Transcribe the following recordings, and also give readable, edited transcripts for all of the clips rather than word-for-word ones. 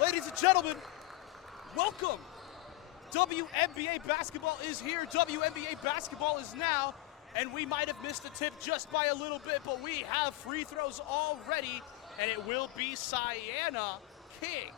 Ladies and gentlemen, welcome. WMBA basketball is here. WMBA basketball is now, and we might have missed the tip just by a little bit, but we have free throws already, and it will be Sienna King.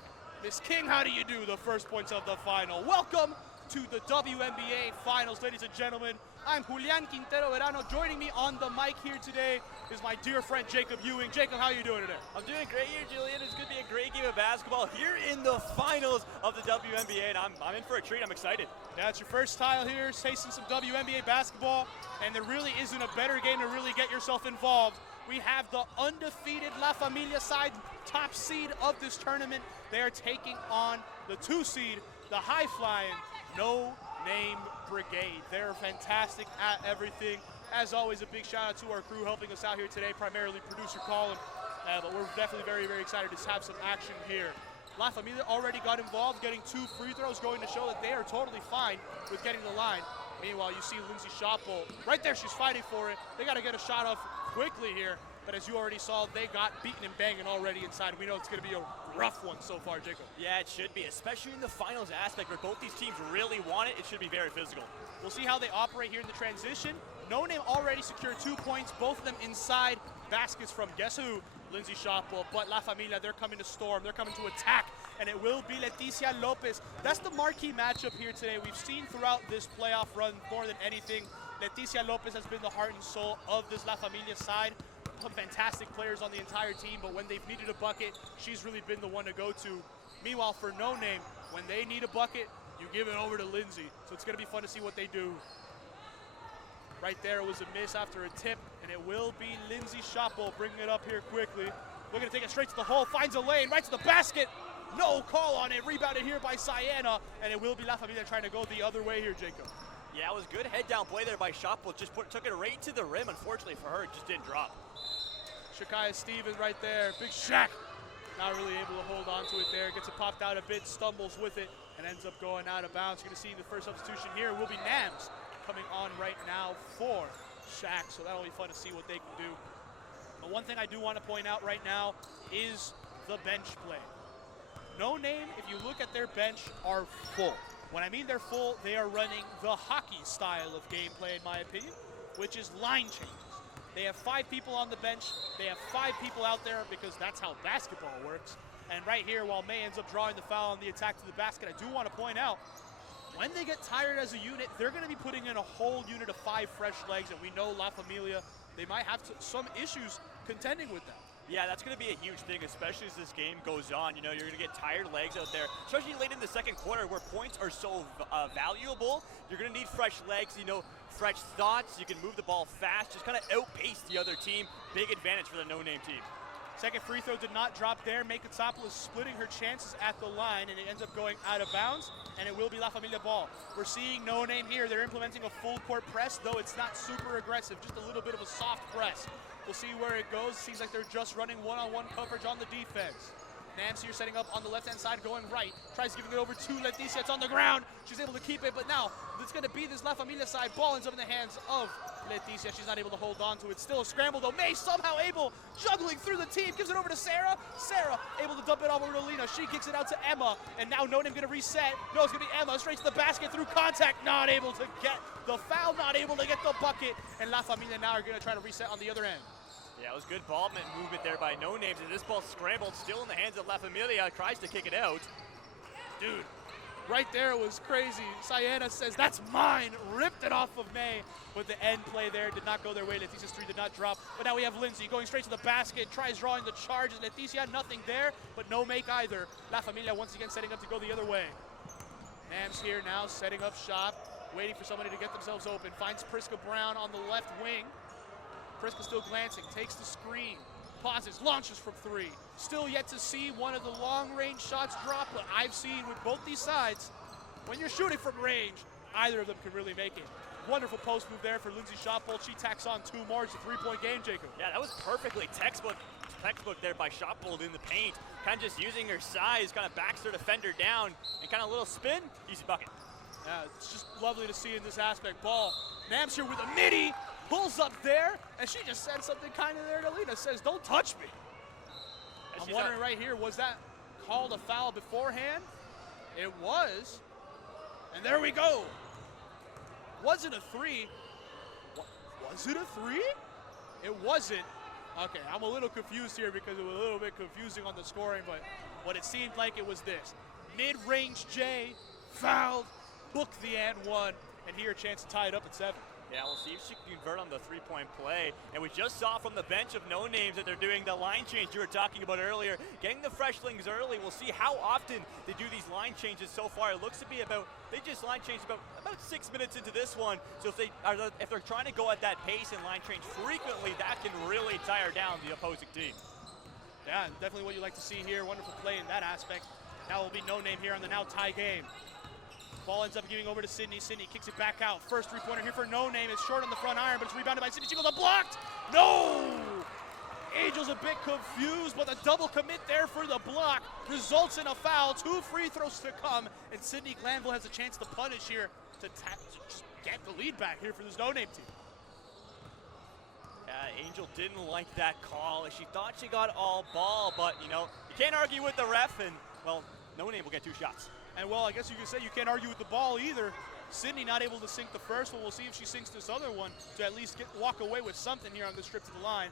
Miss King, how do you do? The first points of the final. Welcome to the WMBA Finals, ladies and gentlemen. I'm Julian Quintero Verano. Joining me on the mic here today is my dear friend Jacob Ewing. Jacob, how are you doing today? I'm doing great here, Julian. It's going to be a great game of basketball here in the finals of the WNBA, and I'm in for a treat. I'm excited. Yeah, it's your first time here tasting some WNBA basketball, and there really isn't a better game to really get yourself involved. We have the undefeated La Famillia side, top seed of this tournament. They are taking on the 2 seed, the high-flying No Name Brigade. They're fantastic at everything. As always, a big shout out to our crew helping us out here today, primarily producer Colin. But we're definitely very, very excited to have some action here. La Familia already got involved, getting 2 free throws, going to show that they are totally fine with getting the line. Meanwhile, you see Lindsay Schoppel right there. She's fighting for it. They got to get a shot off quickly here. But as you already saw, they got beaten and banging already inside. We know it's going to be a rough one so far, Jacob. Yeah, it should be, especially in the finals aspect where both these teams really want it. It should be very physical. We'll see how they operate here in the transition. No Name already secured 2 points, both of them inside baskets from guess who? Lindsay Schoppel. But La Familia, they're coming to storm. They're coming to attack. And it will be Leticia Lopez. That's the marquee matchup here today. We've seen throughout this playoff run more than anything, Leticia Lopez has been the heart and soul of this La Familia side. Some fantastic players on the entire team, but when they've needed a bucket, she's really been the one to go to. Meanwhile, for No Name, when they need a bucket, you give it over to Lindsay. So it's going to be fun to see what they do. Right there was a miss after a tip, and it will be Lindsay Schoppel bringing it up here quickly. We're going to take it straight to the hole, finds a lane, right to the basket. No call on it, rebounded here by Sienna, and it will be La Familia trying to go the other way here, Jacob. Yeah, it was good head-down play there by Schoppel. Just took it right to the rim. Unfortunately for her, it just didn't drop. Shakaya Stevens right there, big Shaq. Not really able to hold on to it there. Gets it popped out a bit, stumbles with it, and ends up going out of bounds. You're going to see the first substitution here will be Nams coming on right now for Shaq. So that'll be fun to see what they can do. But one thing I do want to point out right now is the bench play. No Name, if you look at their bench, are full. When I mean they're full, they are running the hockey style of gameplay, in my opinion, which is line changes. They have 5 people on the bench. They have 5 people out there because that's how basketball works. And right here, while May ends up drawing the foul on the attack to the basket, I do want to point out, when they get tired as a unit, they're going to be putting in a whole unit of 5 fresh legs, and we know La Familia, they might have some issues contending with that. Yeah, that's going to be a huge thing, especially as this game goes on. You know, you're going to get tired legs out there, especially late in the second quarter where points are so valuable. You're going to need fresh legs, you know, fresh thoughts. You can move the ball fast, just kind of outpace the other team. Big advantage for the No Name team. Second free throw did not drop there. Megacity splitting her chances at the line, and it ends up going out of bounds, and it will be La Familia ball. We're seeing No Name here. They're implementing a full court press, though it's not super aggressive, just a little bit of a soft press. We'll see where it goes. Seems like they're just running one-on-one coverage on the defense. Nams here setting up on the left-hand side, going right. Tries giving it over to Leticia. It's on the ground. She's able to keep it, but now it's going to be this La Familia side. Ball ends up in the hands of Leticia. She's not able to hold on to it. Still a scramble, though. May somehow able, juggling through the team, gives it over to Sarah. Sarah able to dump it off over to Lena. She kicks it out to Emma, and now No Name going to reset. No, it's going to be Emma straight to the basket through contact. Not able to get the foul, not able to get the bucket, and La Familia now are going to try to reset on the other end. Yeah, it was good ball movement there by No Names, and this ball scrambled, still in the hands of La Familia, tries to kick it out. Dude, right there was crazy. Sienna says, that's mine, ripped it off of May, but the end play there did not go their way. Leticia's 3 did not drop, but now we have Lindsay going straight to the basket, tries drawing the charges. Leticia, nothing there, but no make either. La Familia once again setting up to go the other way. Nams here now setting up shop, waiting for somebody to get themselves open. Finds Priska Brown on the left wing. Priska still glancing, takes the screen, pauses, launches from 3. Still yet to see one of the long-range shots drop, but I've seen with both these sides, when you're shooting from range, either of them can really make it. Wonderful post move there for Lindsay Schoppel. She tacks on 2 more. It's a 3-point game, Jacob. Yeah, that was perfectly textbook there by Schoppel in the paint. Kind of just using her size, kind of backs her defender down, and kind of a little spin, easy bucket. Yeah, it's just lovely to see in this aspect. Ball, Nams here with a midi, pulls up there, and she just said something kind of there to Lena, says, don't touch me. I'm wondering right here, was that called a foul beforehand? It was. And there we go. Was it a 3? Was it a 3? It wasn't. Okay, I'm a little confused here because it was a little bit confusing on the scoring, but what it seemed like it was this. Mid-range J, fouled, booked the and one, and here a chance to tie it up at 7. Yeah, we'll see if she can convert on the three-point play. And we just saw from the bench of no names that they're doing the line change you were talking about earlier. Getting the freshlings early. We'll see how often they do these line changes so far. It looks to be they just line changed about 6 minutes into this one. So if they're trying to go at that pace and line change frequently, that can really tire down the opposing team. Yeah, definitely what you like to see here. Wonderful play in that aspect. Now will be no name here on the now tie game. Ball ends up giving over to Sydney. Sydney kicks it back out. First three-pointer here for no name. It's short on the front iron, but it's rebounded by Sydney. She goes up blocked. No! Angel's a bit confused, but the double commit there for the block results in a foul. 2 free throws to come, and Sydney Glanville has a chance to punish here to just get the lead back here for this no name team. Yeah, Angel didn't like that call. She thought she got all ball, but you can't argue with the ref, and well, no name will get 2 shots. And well, I guess you could say you can't argue with the ball either. Sydney not able to sink the first one. We'll see if she sinks this other one to at least walk away with something here on this trip to the line.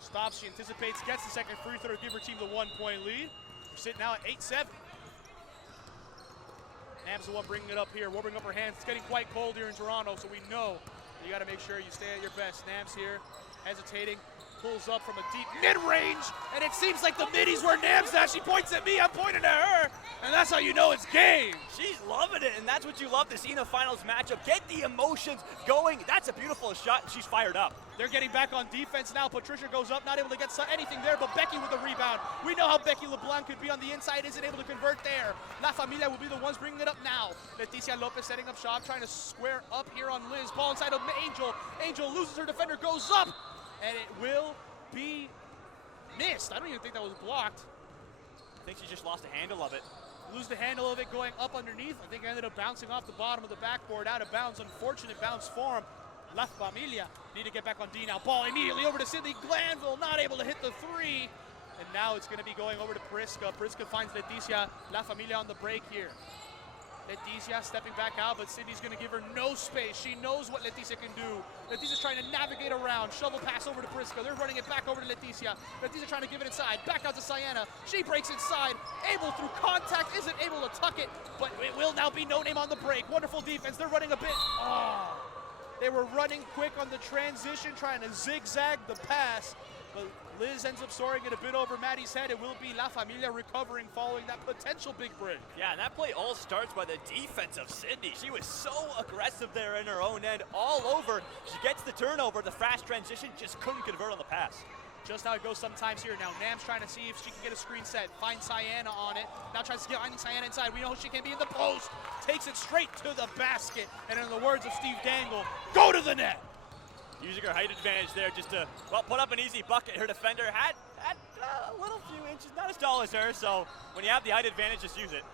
Stops, she anticipates, gets the second free throw to give her team the 1-point lead. We're sitting now at 8-7. Nam's the one bringing it up here, warming up her hands. It's getting quite cold here in Toronto, so we know you got to make sure you stay at your best. Nam's here, hesitating. Pulls up from a deep mid-range, and it seems like the middies where Nam's at. She points at me, I'm pointing at her, and that's how you know it's game. She's loving it, and that's what you love to see in a finals matchup. Get the emotions going. That's a beautiful shot, and she's fired up. They're getting back on defense now. Patricia goes up, not able to get anything there, but Becky with the rebound. We know how Becky LeBlanc could be on the inside, isn't able to convert there. La Familia will be the ones bringing it up now. Leticia Lopez setting up shop, trying to square up here on Liz. Ball inside of Angel. Angel loses her defender, goes up, and it will be missed. I don't even think that was blocked. I think she just lost the handle of it. Lose the handle of it going up underneath. I think it ended up bouncing off the bottom of the backboard, out of bounds. Unfortunate bounce for him. La Familia need to get back on D now. Ball immediately over to Sydney Glanville, not able to hit the 3. And now it's going to be going over to Prisca. Prisca finds Leticia La Familia on the break here. Leticia stepping back out, but Sydney's going to give her no space. She knows what Leticia can do. Leticia's trying to navigate around. Shovel pass over to Prisca. They're running it back over to Leticia. Leticia trying to give it inside. Back out to Sienna. She breaks inside. Able through contact, isn't able to tuck it, but it will now be no name on the break. Wonderful defense. They're running a bit. Oh. They were running quick on the transition, trying to zigzag the pass, but Liz ends up soaring it a bit over Maddie's head. It will be La Familia recovering following that potential big break. Yeah, and that play all starts by the defense of Sydney. She was so aggressive there in her own end, all over. She gets the turnover, the fast transition, just couldn't convert on the pass. Just how it goes sometimes here. Now Nam's trying to see if she can get a screen set. Finds Sienna on it. Now tries to get Sienna inside. We know she can be in the post. Takes it straight to the basket. And in the words of Steve Dangle, go to the net. Using her height advantage there just to, well, put up an easy bucket. Her defender had a little few inches, not as tall as her, so when you have the height advantage, just use it.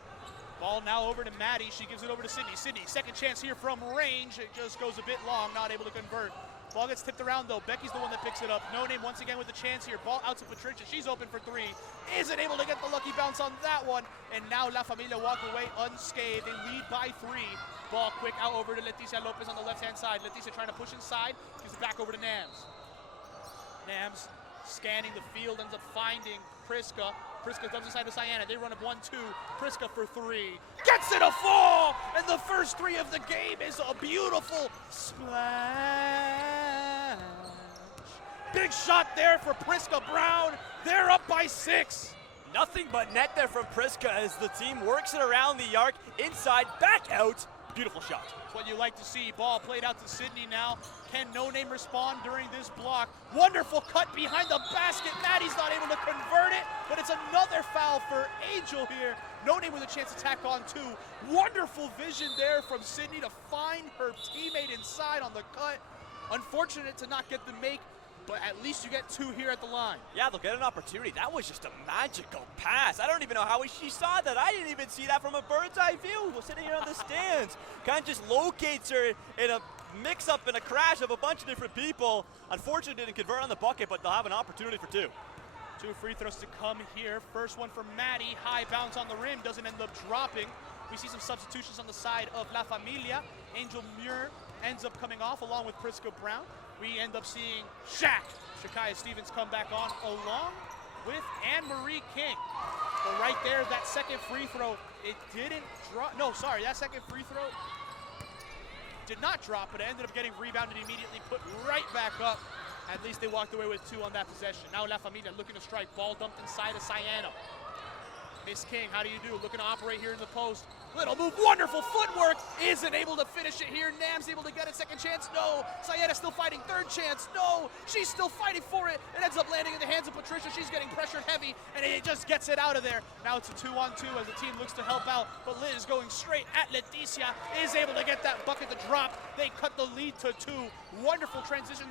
Ball now over to Maddie. She gives it over to Sydney. Sydney, second chance here from range. It just goes a bit long, not able to convert. Ball gets tipped around though. Becky's the one that picks it up. No name once again with the chance here. Ball out to Patricia. She's open for 3. Isn't able to get the lucky bounce on that one. And now La Familia walk away unscathed. They lead by 3. Ball quick out over to Leticia Lopez on the left-hand side. Leticia trying to push inside. Gives it back over to Nams. Nams scanning the field, ends up finding Prisca. Prisca comes inside to Sienna. They run up 1-2. Prisca for 3. Gets it a fall! And the first 3 of the game is a beautiful splash. Big shot there for Prisca Brown. They're up by 6. Nothing but net there from Prisca as the team works it around the arc, inside, back out. Beautiful shot. That's what you like to see. Ball played out to Sydney now. Can No Name respond during this block? Wonderful cut behind the basket. Maddie's not able to convert it, but it's another foul for Angel here. No Name with a chance to tack on 2. Wonderful vision there from Sydney to find her teammate inside on the cut. Unfortunate to not get the make, but at least you get 2 here at the line. Yeah, they'll get an opportunity. That was just a magical pass. I don't even know how she saw that. I didn't even see that from a bird's eye view. We're sitting here on the stands. Kind of just locates her in a mix-up and a crash of a bunch of different people. Unfortunately, didn't convert on the bucket, but they'll have an opportunity for 2. 2 free throws to come here. First one for Maddie, high bounce on the rim, doesn't end up dropping. We see some substitutions on the side of La Familia. Angel Muir ends up coming off along with Priska Brown. We end up seeing Shakaya Stevens come back on along with Anne-Marie King. But right there, that second free throw, it didn't drop. No, sorry, that second free throw did not drop, but it ended up getting rebounded immediately, put right back up. At least they walked away with 2 on that possession. Now La Familia looking to strike, ball dumped inside of Sayano. Miss King, how do you do? Looking to operate here in the post. Little move, wonderful footwork. Isn't able to finish it here. Nam's able to get it, second chance, no. Sayana still fighting, third chance, no. She's still fighting for it. It ends up landing in the hands of Patricia. She's getting pressured heavy, and it just gets it out of there. Now it's a 2-on-2 as the team looks to help out, but Liz going straight at Leticia is able to get that bucket to drop. They cut the lead to 2. Wonderful transition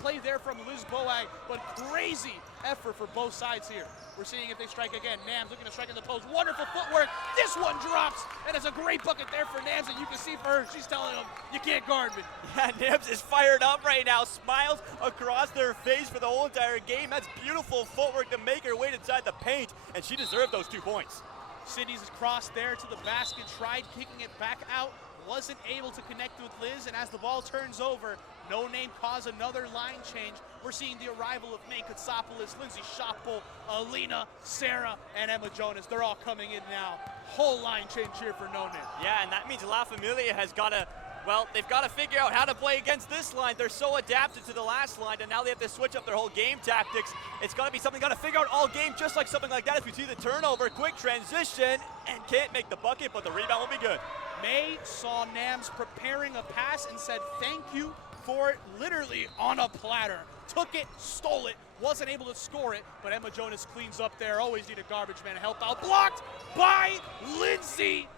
play there from Liz Boag, but crazy effort for both sides here. We're seeing if they strike again. Nams looking to strike in the post. Wonderful footwork. This one drops, and it's a great bucket there for Nams, and you can see for her, she's telling him, you can't guard me. Yeah, Nams is fired up right now. Smiles across their face for the whole entire game. That's beautiful footwork to make her way inside the paint, and she deserved those 2 points. Sydney's crossed there to the basket, tried kicking it back out, wasn't able to connect with Liz, and as the ball turns over, No Name caused another line change. We're seeing the arrival of May Katsopoulos, Lindsay Schoppel, Alina, Sarah, and Emma Jonas. They're all coming in now. Whole line change here for No Name. Yeah, and that means La Familia has got to, well, they've got to figure out how to play against this line. They're so adapted to the last line, and now they have to switch up their whole game tactics. It's got to be something, got to figure out all game, just like something like that as we see the turnover, quick transition, and can't make the bucket, but the rebound will be good. May saw Nams preparing a pass and said thank you for it, literally on a platter. Took it, stole it, wasn't able to score it, but Emma Jonas cleans up there. Always need a garbage man to help out. Blocked by Lindsay.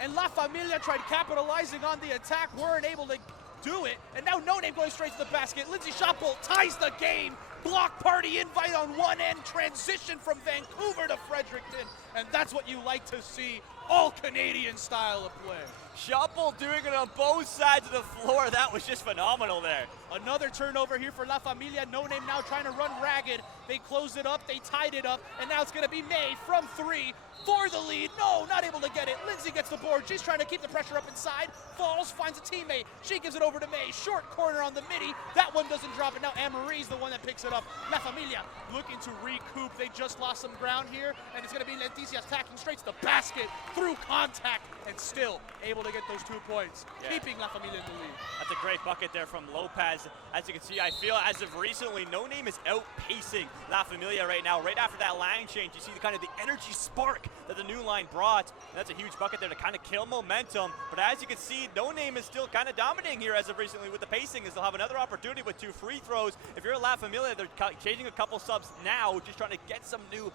And La Familia tried capitalizing on the attack, weren't able to do it. And now No Name going straight to the basket. Lindsay Schoppel ties the game. Block party invite on one end, transition from Vancouver to Fredericton. And that's what you like to see, all Canadian style of play. Schoppel doing it on both sides of the floor. That was just phenomenal there. Another turnover here for La Familia. No Name now trying to run ragged. They closed it up, they tied it up, and now it's gonna be May from 3 for the lead. No, not able to get it. Lindsay gets the board. She's trying to keep the pressure up inside. Falls, finds a teammate. She gives it over to May. Short corner on the midi. That one doesn't drop it. Now Anne-Marie's the one that picks it up. La Familia looking to recoup. They just lost some ground here, and it's gonna be Leticia attacking straight to the basket through contact, and still able to get those 2 points, keeping La Familia in the lead. That's a great bucket there from Lopez. As you can see, I feel as of recently, No Name is outpacing La Familia right now. Right after that line change, you see the kind of the energy spark that the new line brought. And that's a huge bucket there to kind of kill momentum. But as you can see, No Name is still kind of dominating here as of recently with the pacing, as they'll have another opportunity with 2 free throws. If you're a La Familia, they're changing a couple subs now, just trying to get some new,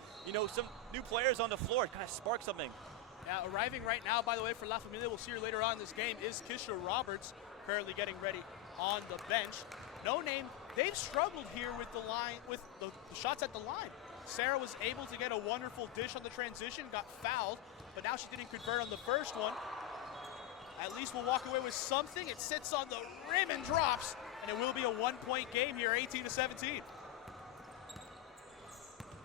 some new players on the floor, kind of spark something. Now, arriving right now, by the way, for La Familia, we'll see her later on in this game, is Kisha Roberts, currently getting ready on the bench. No Name, they've struggled here with the line, with the shots at the line. Sarah was able to get a wonderful dish on the transition, got fouled, but now she didn't convert on the first one. At least we'll walk away with something. It sits on the rim and drops, and it will be a 1-point game here, 18-17.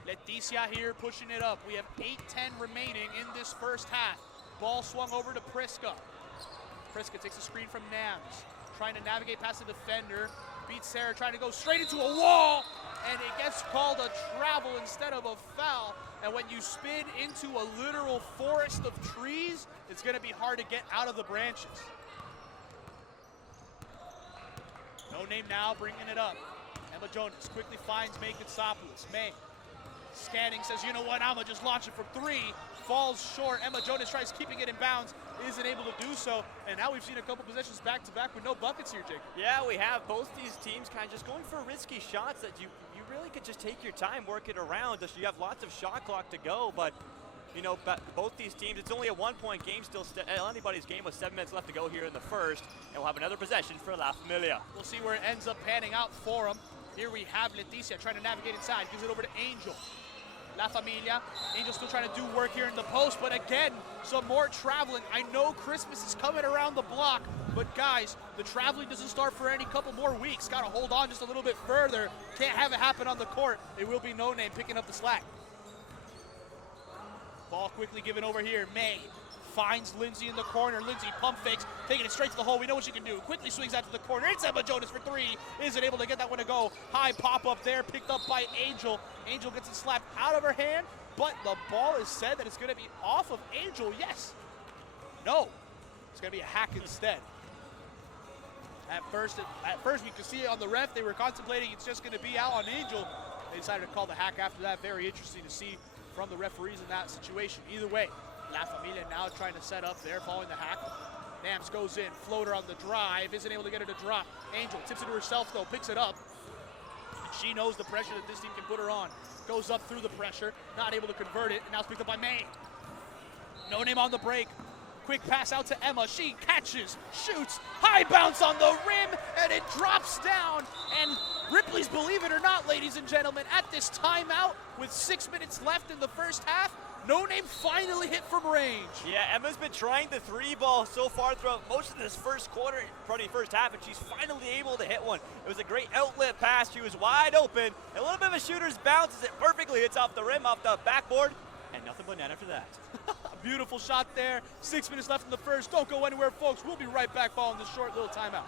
Leticia here pushing it up. We have 8:10 remaining in this first half. Ball swung over to Priska. Priska takes a screen from Nams, trying to navigate past the defender. Beats Sarah, trying to go straight into a wall, and it gets called a travel instead of a foul. And when you spin into a literal forest of trees, it's going to be hard to get out of the branches. No Name now bringing it up. Emma Jonas quickly finds May Katsopoulos. May scanning, says, you know what, I'ma just launch it for 3. Falls short. Emma Jonas tries keeping it in bounds, isn't able to do so. And now we've seen a couple possessions back-to-back with no buckets here, Jake. Yeah, we have both these teams kind of just going for risky shots that you really could just take your time, work it around. You have lots of shot clock to go, but both these teams, it's only a 1-point game still. Anybody's game with 7 minutes left to go here in the first, and we'll have another possession for La Familia. We'll see where it ends up panning out for them. Here we have Leticia trying to navigate inside, gives it over to Angel. La Famillia. Angel still trying to do work here in the post, but again, some more traveling. I know Christmas is coming around the block, but guys, the traveling doesn't start for any couple more weeks. Got to hold on just a little bit further. Can't have it happen on the court. It will be No Name picking up the slack. Ball quickly given over here. May finds Lindsay in the corner. Lindsay pump fakes, taking it straight to the hole. We know what she can do. Quickly swings out to the corner. It's Emma Jonas for three. Isn't able to get that one to go. High pop up there, picked up by Angel. Angel gets it slapped out of her hand, but the ball is said that it's going to be off of Angel. Yes. No. It's going to be a hack instead. At first we could see it on the ref. They were contemplating it's just going to be out on Angel. They decided to call the hack after that. Very interesting to see from the referees in that situation. Either way, La Famillia now trying to set up there, following the hack. Nams goes in, floater on the drive, isn't able to get her to drop. Angel tips it to herself though, picks it up. And she knows the pressure that this team can put her on. Goes up through the pressure, not able to convert it, and now it's picked up by May. No Name on the break. Quick pass out to Emma. She catches, shoots, high bounce on the rim, and it drops down. And Ripley's, believe it or not, ladies and gentlemen, at this timeout with 6 minutes left in the first half, No Name finally hit from range. Yeah, Emma's been trying the three ball so far throughout most of this first quarter, probably first half, and she's finally able to hit one. It was a great outlet pass. She was wide open. A little bit of a shooter's bounce as it perfectly hits off the rim, off the backboard, and nothing but net after that. Beautiful shot there. 6 minutes left in the first. Don't go anywhere, folks. We'll be right back following this short little timeout.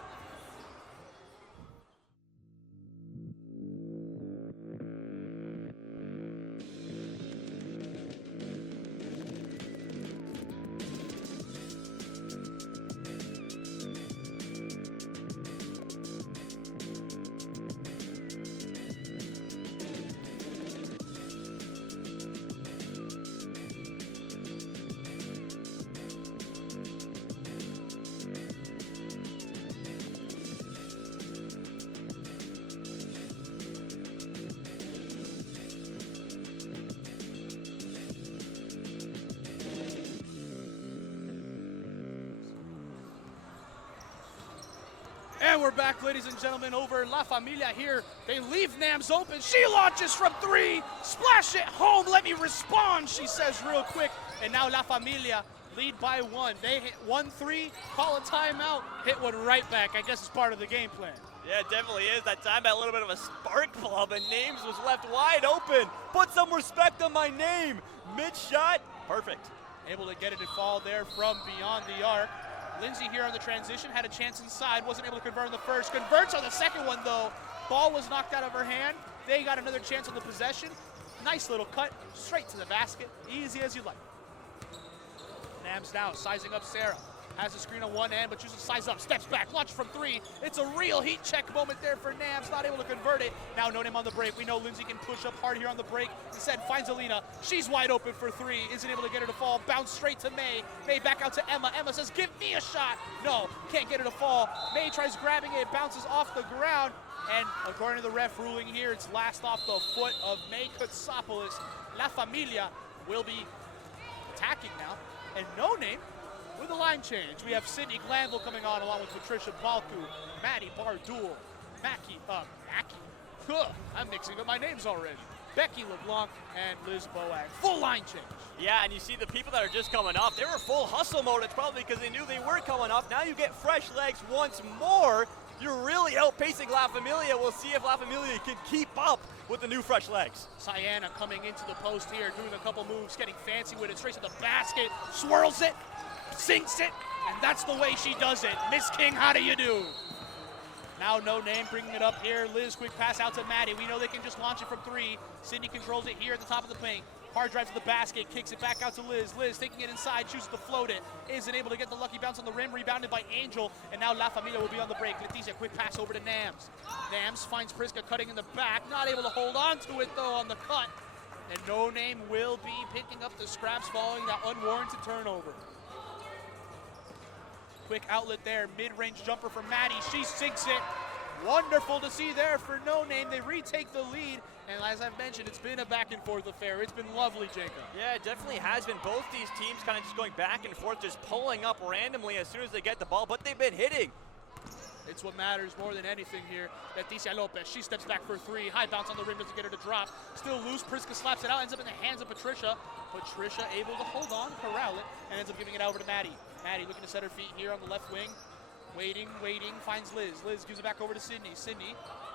And we're back, ladies and gentlemen, over La Famillia here. They leave Nams open. She launches from three. Splash it home. Let me respond, she says real quick. And now La Famillia lead by one. They hit 1-3, call a timeout, hit one right back. I guess it's part of the game plan. Yeah, it definitely is. That time, a little bit of a spark plug, and Names was left wide open. Put some respect on my name. Mid-shot, perfect. Able to get it to fall there from beyond the arc. Lindsay here on the transition, had a chance inside, wasn't able to convert on the first. Converts on the second one though. Ball was knocked out of her hand. They got another chance on the possession. Nice little cut, straight to the basket. Easy as you like. Nams now sizing up Sarah. Has a screen on one end, but chooses to size up, steps back, launch from three. It's a real heat check moment there for Nams, not able to convert it. Now No Name on the break. We know Lindsay can push up hard here on the break. Instead, finds Alina. She's wide open for three, isn't able to get her to fall. Bounce straight to May. May back out to Emma. Emma says, give me a shot. No, can't get her to fall. May tries grabbing it, bounces off the ground. And according to the ref ruling here, it's last off the foot of May Kutsopoulos. La Famillia will be attacking now. And No Name with a line change. We have Sydney Glanville coming on along with Patricia Balku, Maddie Bardul, Mackie, I'm mixing up my names already. Becky LeBlanc and Liz Boag. Full line change. Yeah, and you see the people that are just coming off, they were full hustle mode. It's probably because they knew they were coming off. Now you get fresh legs once more. You're really outpacing La Famillia. We'll see if La Famillia can keep up with the new fresh legs. Sienna coming into the post here, doing a couple moves, getting fancy with it, straight to the basket, swirls it, sinks it, and that's the way she does it. Miss King, how do you do? Now No Name bringing it up here. Liz, quick pass out to Maddie. We know they can just launch it from three. Sydney controls it here at the top of the paint. Hard drive to the basket, kicks it back out to Liz. Liz taking it inside, chooses to float it. Isn't able to get the lucky bounce on the rim, rebounded by Angel. And now La Famillia will be on the break. Letizia, quick pass over to Nams. Nams finds Priska cutting in the back. Not able to hold on to it though on the cut. And No Name will be picking up the scraps following that unwarranted turnover. Quick outlet there, mid-range jumper from Maddie. She sinks it. Wonderful to see there for No Name. They retake the lead, and as I've mentioned, it's been a back-and-forth affair. It's been lovely, Jacob. Yeah, it definitely has been. Both these teams kind of just going back and forth, just pulling up randomly as soon as they get the ball, but they've been hitting. It's what matters more than anything here. Leticia Lopez, she steps back for three. High bounce on the rim, doesn't get her to drop. Still loose, Priska slaps it out, ends up in the hands of Patricia. Patricia able to hold on, corral it, and ends up giving it over to Maddie. Maddie looking to set her feet here on the left wing. Waiting, finds Liz. Liz gives it back over to Sydney. Sydney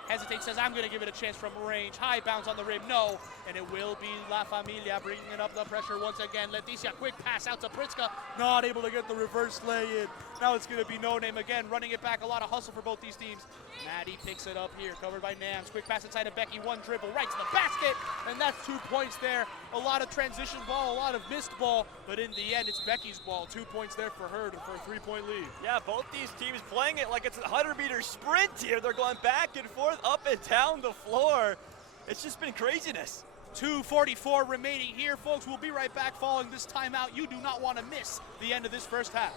hesitates, says, I'm going to give it a chance from range. High bounce on the rim, no. And it will be La Familia bringing it up the pressure once again. Leticia, quick pass out to Priska. Not able to get the reverse lay-in. Now it's going to be No Name again, running it back. A lot of hustle for both these teams. Maddie picks it up here, covered by Nams. Quick pass inside of Becky, one dribble, right to the basket. And that's 2 points there. A lot of transition ball, a lot of missed ball. But in the end, it's Becky's ball. 2 points there for her for a 3-point lead. Yeah, both these teams playing it like it's a 100-meter sprint here. They're going back and forth, up and down the floor. It's just been craziness. 2:44 remaining here, folks. We'll be right back following this timeout. You do not want to miss the end of this first half.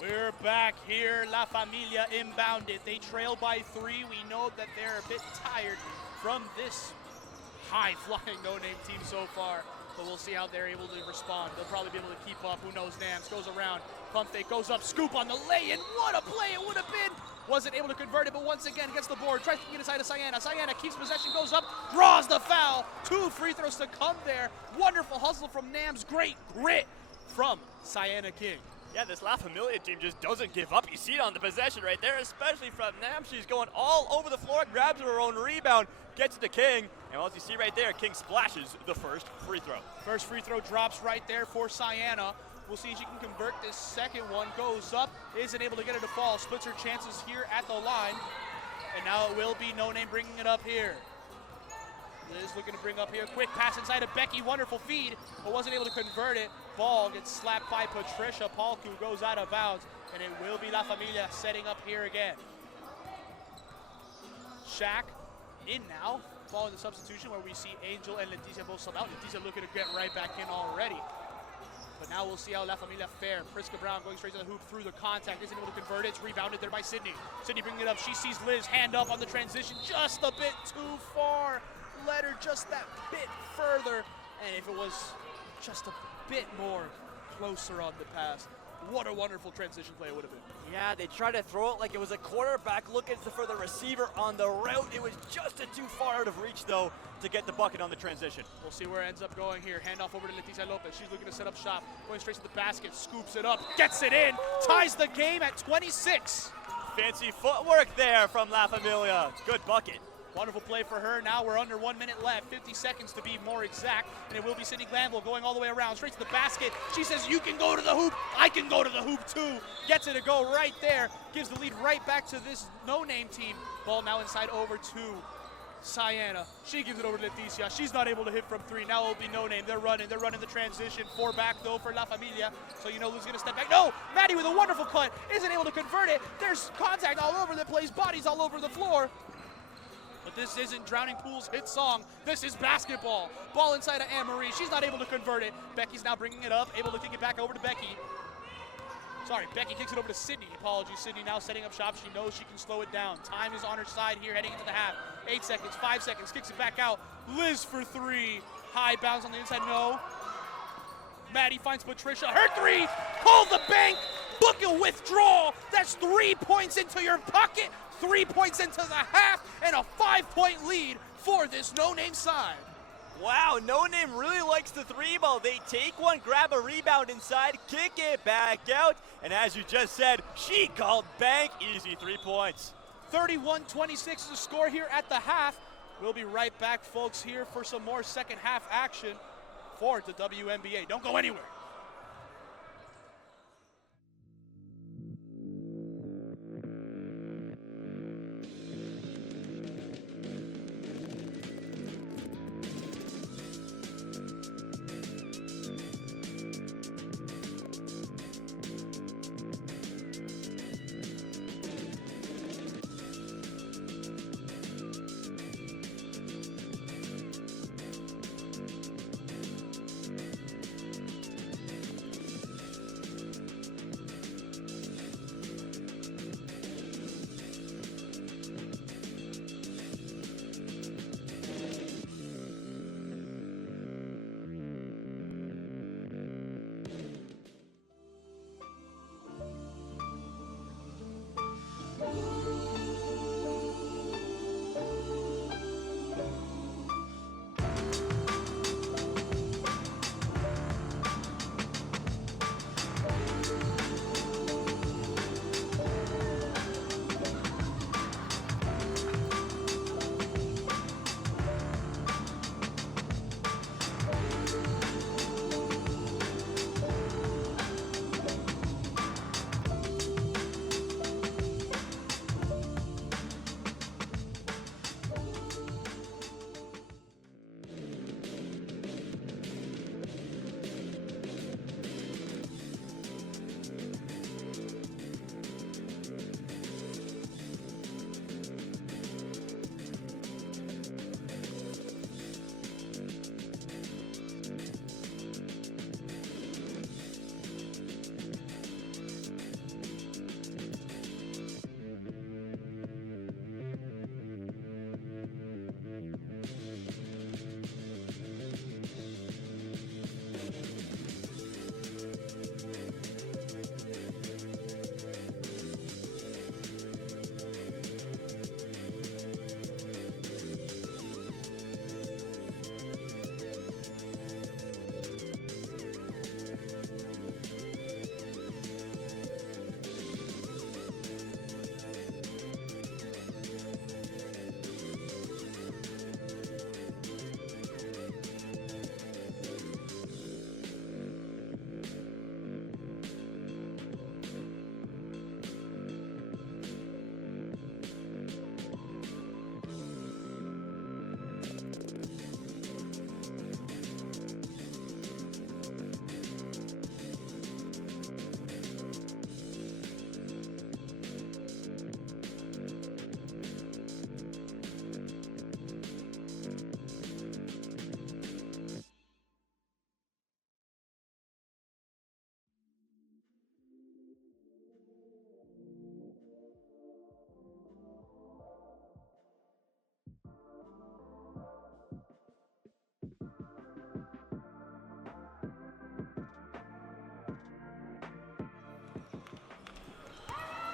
We're back here. La Familia inbounded. They trail by 3. We know that they're a bit tired from this high-flying no-name team so far, but we'll see how they're able to respond. They'll probably be able to keep up. Who knows? Nams goes around. Pump fake goes up. Scoop on the lay-in. What a play it would have been. Wasn't able to convert it, but once again gets the board. Tries to get inside of Sienna. Sienna keeps possession, goes up, draws the foul. 2 free throws to come there. Wonderful hustle from Nams. Great grit from Sienna King. Yeah, this La Familia team just doesn't give up. You see it on the possession right there, especially from Nam. She's going all over the floor, grabs her own rebound, gets it to King, and as you see right there, King splashes the first free throw. First free throw drops right there for Sienna. We'll see if she can convert this second one. Goes up, isn't able to get it to fall. Splits her chances here at the line. And now it will be No Name bringing it up here. Liz looking to bring up here. Quick pass inside of Becky. Wonderful feed, but wasn't able to convert it. Ball gets slapped by Patricia. Palku goes out of bounds, and it will be La Familia setting up here again. Shaq in now, following the substitution where we see Angel and Leticia both sub out. Leticia looking to get right back in already. But now we'll see how La Familia fare. Priska Brown going straight to the hoop through the contact. Isn't able to convert it. It's rebounded there by Sydney. Sydney bringing it up. She sees Liz hand up on the transition. Just a bit too far. Let her just that bit further. And if it was just a bit more closer on the pass, what a wonderful transition play it would have been. Yeah, they tried to throw it like it was a quarterback looking for the receiver on the route. It was just too far out of reach, though, to get the bucket on the transition. We'll see where it ends up going here. Handoff over to Leticia Lopez. She's looking to set up shop. Going straight to the basket. Scoops it up. Gets it in. Ties the game at 26. Fancy footwork there from La Familia. Good bucket. Wonderful play for her. Now we're under 1 minute left, 50 seconds to be more exact, and it will be Sydney Glanville going all the way around, straight to the basket. She says, you can go to the hoop, I can go to the hoop too. Gets it to go right there, gives the lead right back to this no-name team. Ball now inside over to Sienna. She gives it over to Leticia. She's not able to hit from 3. Now it'll be No Name. They're running the transition. 4 back though for La Familia, so you know who's gonna step back. No, Maddie with a wonderful cut, isn't able to convert it. There's contact all over the place, bodies all over the floor. But this isn't Drowning Pool's hit song. This is basketball. Ball inside of Anne-Marie. She's not able to convert it. Becky's now bringing it up, able to kick it back over to Becky. Sorry, Becky kicks it over to Sydney. Apologies, Sydney now setting up shop. She knows she can slow it down. Time is on her side here heading into the half. 8 seconds, 5 seconds, kicks it back out. Liz for 3. High bounce on the inside, no. Maddie finds Patricia. Her 3, hold the bank, book a withdrawal. That's 3 points into your pocket. 3 points into the half, and a 5-point lead for this no-name side. Wow, No Name really likes the 3 ball. They take one, grab a rebound inside, kick it back out, and as you just said, she called bank. Easy 3 points. 31-26 is the score here at the half. We'll be right back, folks, here for some more second half action for the WMBA. Don't go anywhere.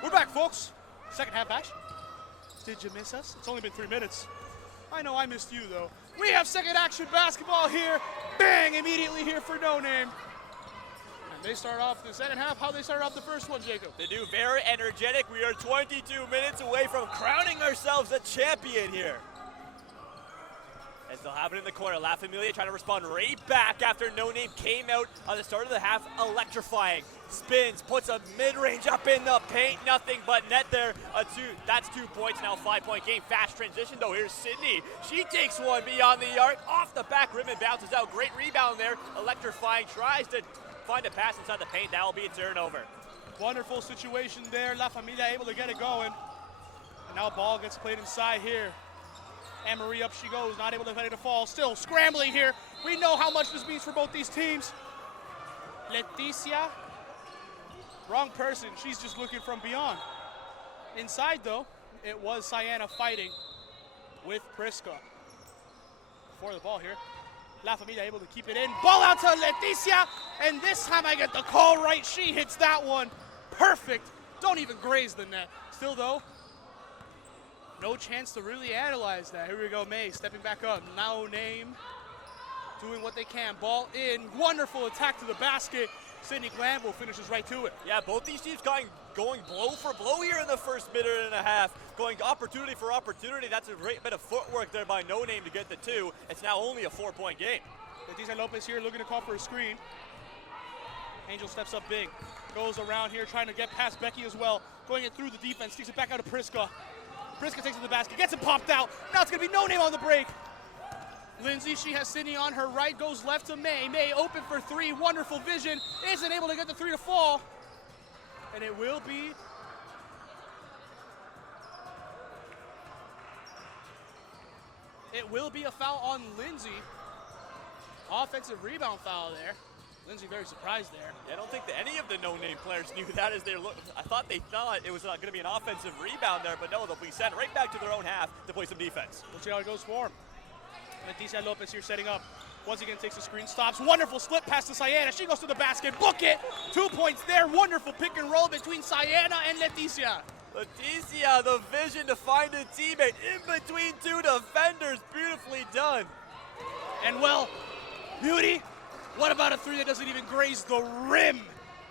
We're back, folks. Second half action. Did you miss us? It's only been 3 minutes. I know I missed you, though. We have second action basketball here. Bang, immediately here for No Name. And they start off the second half. How they started off the first one, Jacob? They do, very energetic. We are 22 minutes away from crowning ourselves a champion here. As they'll have it in the corner, La Famillia trying to respond right back after No Name came out on the start of the half, electrifying. Spins, puts a mid-range up in the paint, nothing but net there. That's 2 points, now 5-point game. Fast transition though, here's Sydney. She takes one beyond the arc, off the back rim and bounces out. Great rebound there, electrifying, tries to find a pass inside the paint. That will be a turnover. Wonderful situation there. La Familia able to get it going. And now ball gets played inside here. Anne-Marie up she goes, not able to let it fall. Still scrambling here. We know how much this means for both these teams. Leticia, wrong person. She's just looking from beyond. Inside though, it was Sienna fighting with Prisca. For the ball here. La Familia able to keep it in. Ball out to Leticia, and this time I get the call right. She hits that one. Perfect. Don't even graze the net. Still though, no chance to really analyze that. Here we go, May stepping back up. No Name doing what they can. Ball in. Wonderful attack to the basket. Sydney Glanville finishes right to it. Yeah, both these teams going blow for blow here in the first minute and a half. Going opportunity for opportunity. That's a great bit of footwork there by No Name to get the 2. It's now only a 4-point game. Leticia Lopez here looking to call for a screen. Angel steps up big. Goes around here trying to get past Becky as well. Going it through the defense. Takes it back out to Priska. Priska takes it to the basket. Gets it popped out. Now it's going to be No Name on the break. Lindsay, she has Sydney on her right. Goes left to May. May open for 3. Wonderful vision. Isn't able to get the 3 to fall. And it will be a foul on Lindsay. Offensive rebound foul there. Lindsay very surprised there. Yeah, I don't think that any of the no-name players knew that as they look. I thought they thought it was going to be an offensive rebound there, but no, they'll be sent right back to their own half to play some defense. We'll see how it goes for him. Leticia Lopez here setting up. Once again takes the screen, stops. Wonderful slip pass to Sienna. She goes to the basket. Book it. 2 points there. Wonderful pick and roll between Sienna and Leticia. Leticia, the vision to find a teammate in between 2 defenders. Beautifully done. And well, Beauty, what about a 3 that doesn't even graze the rim?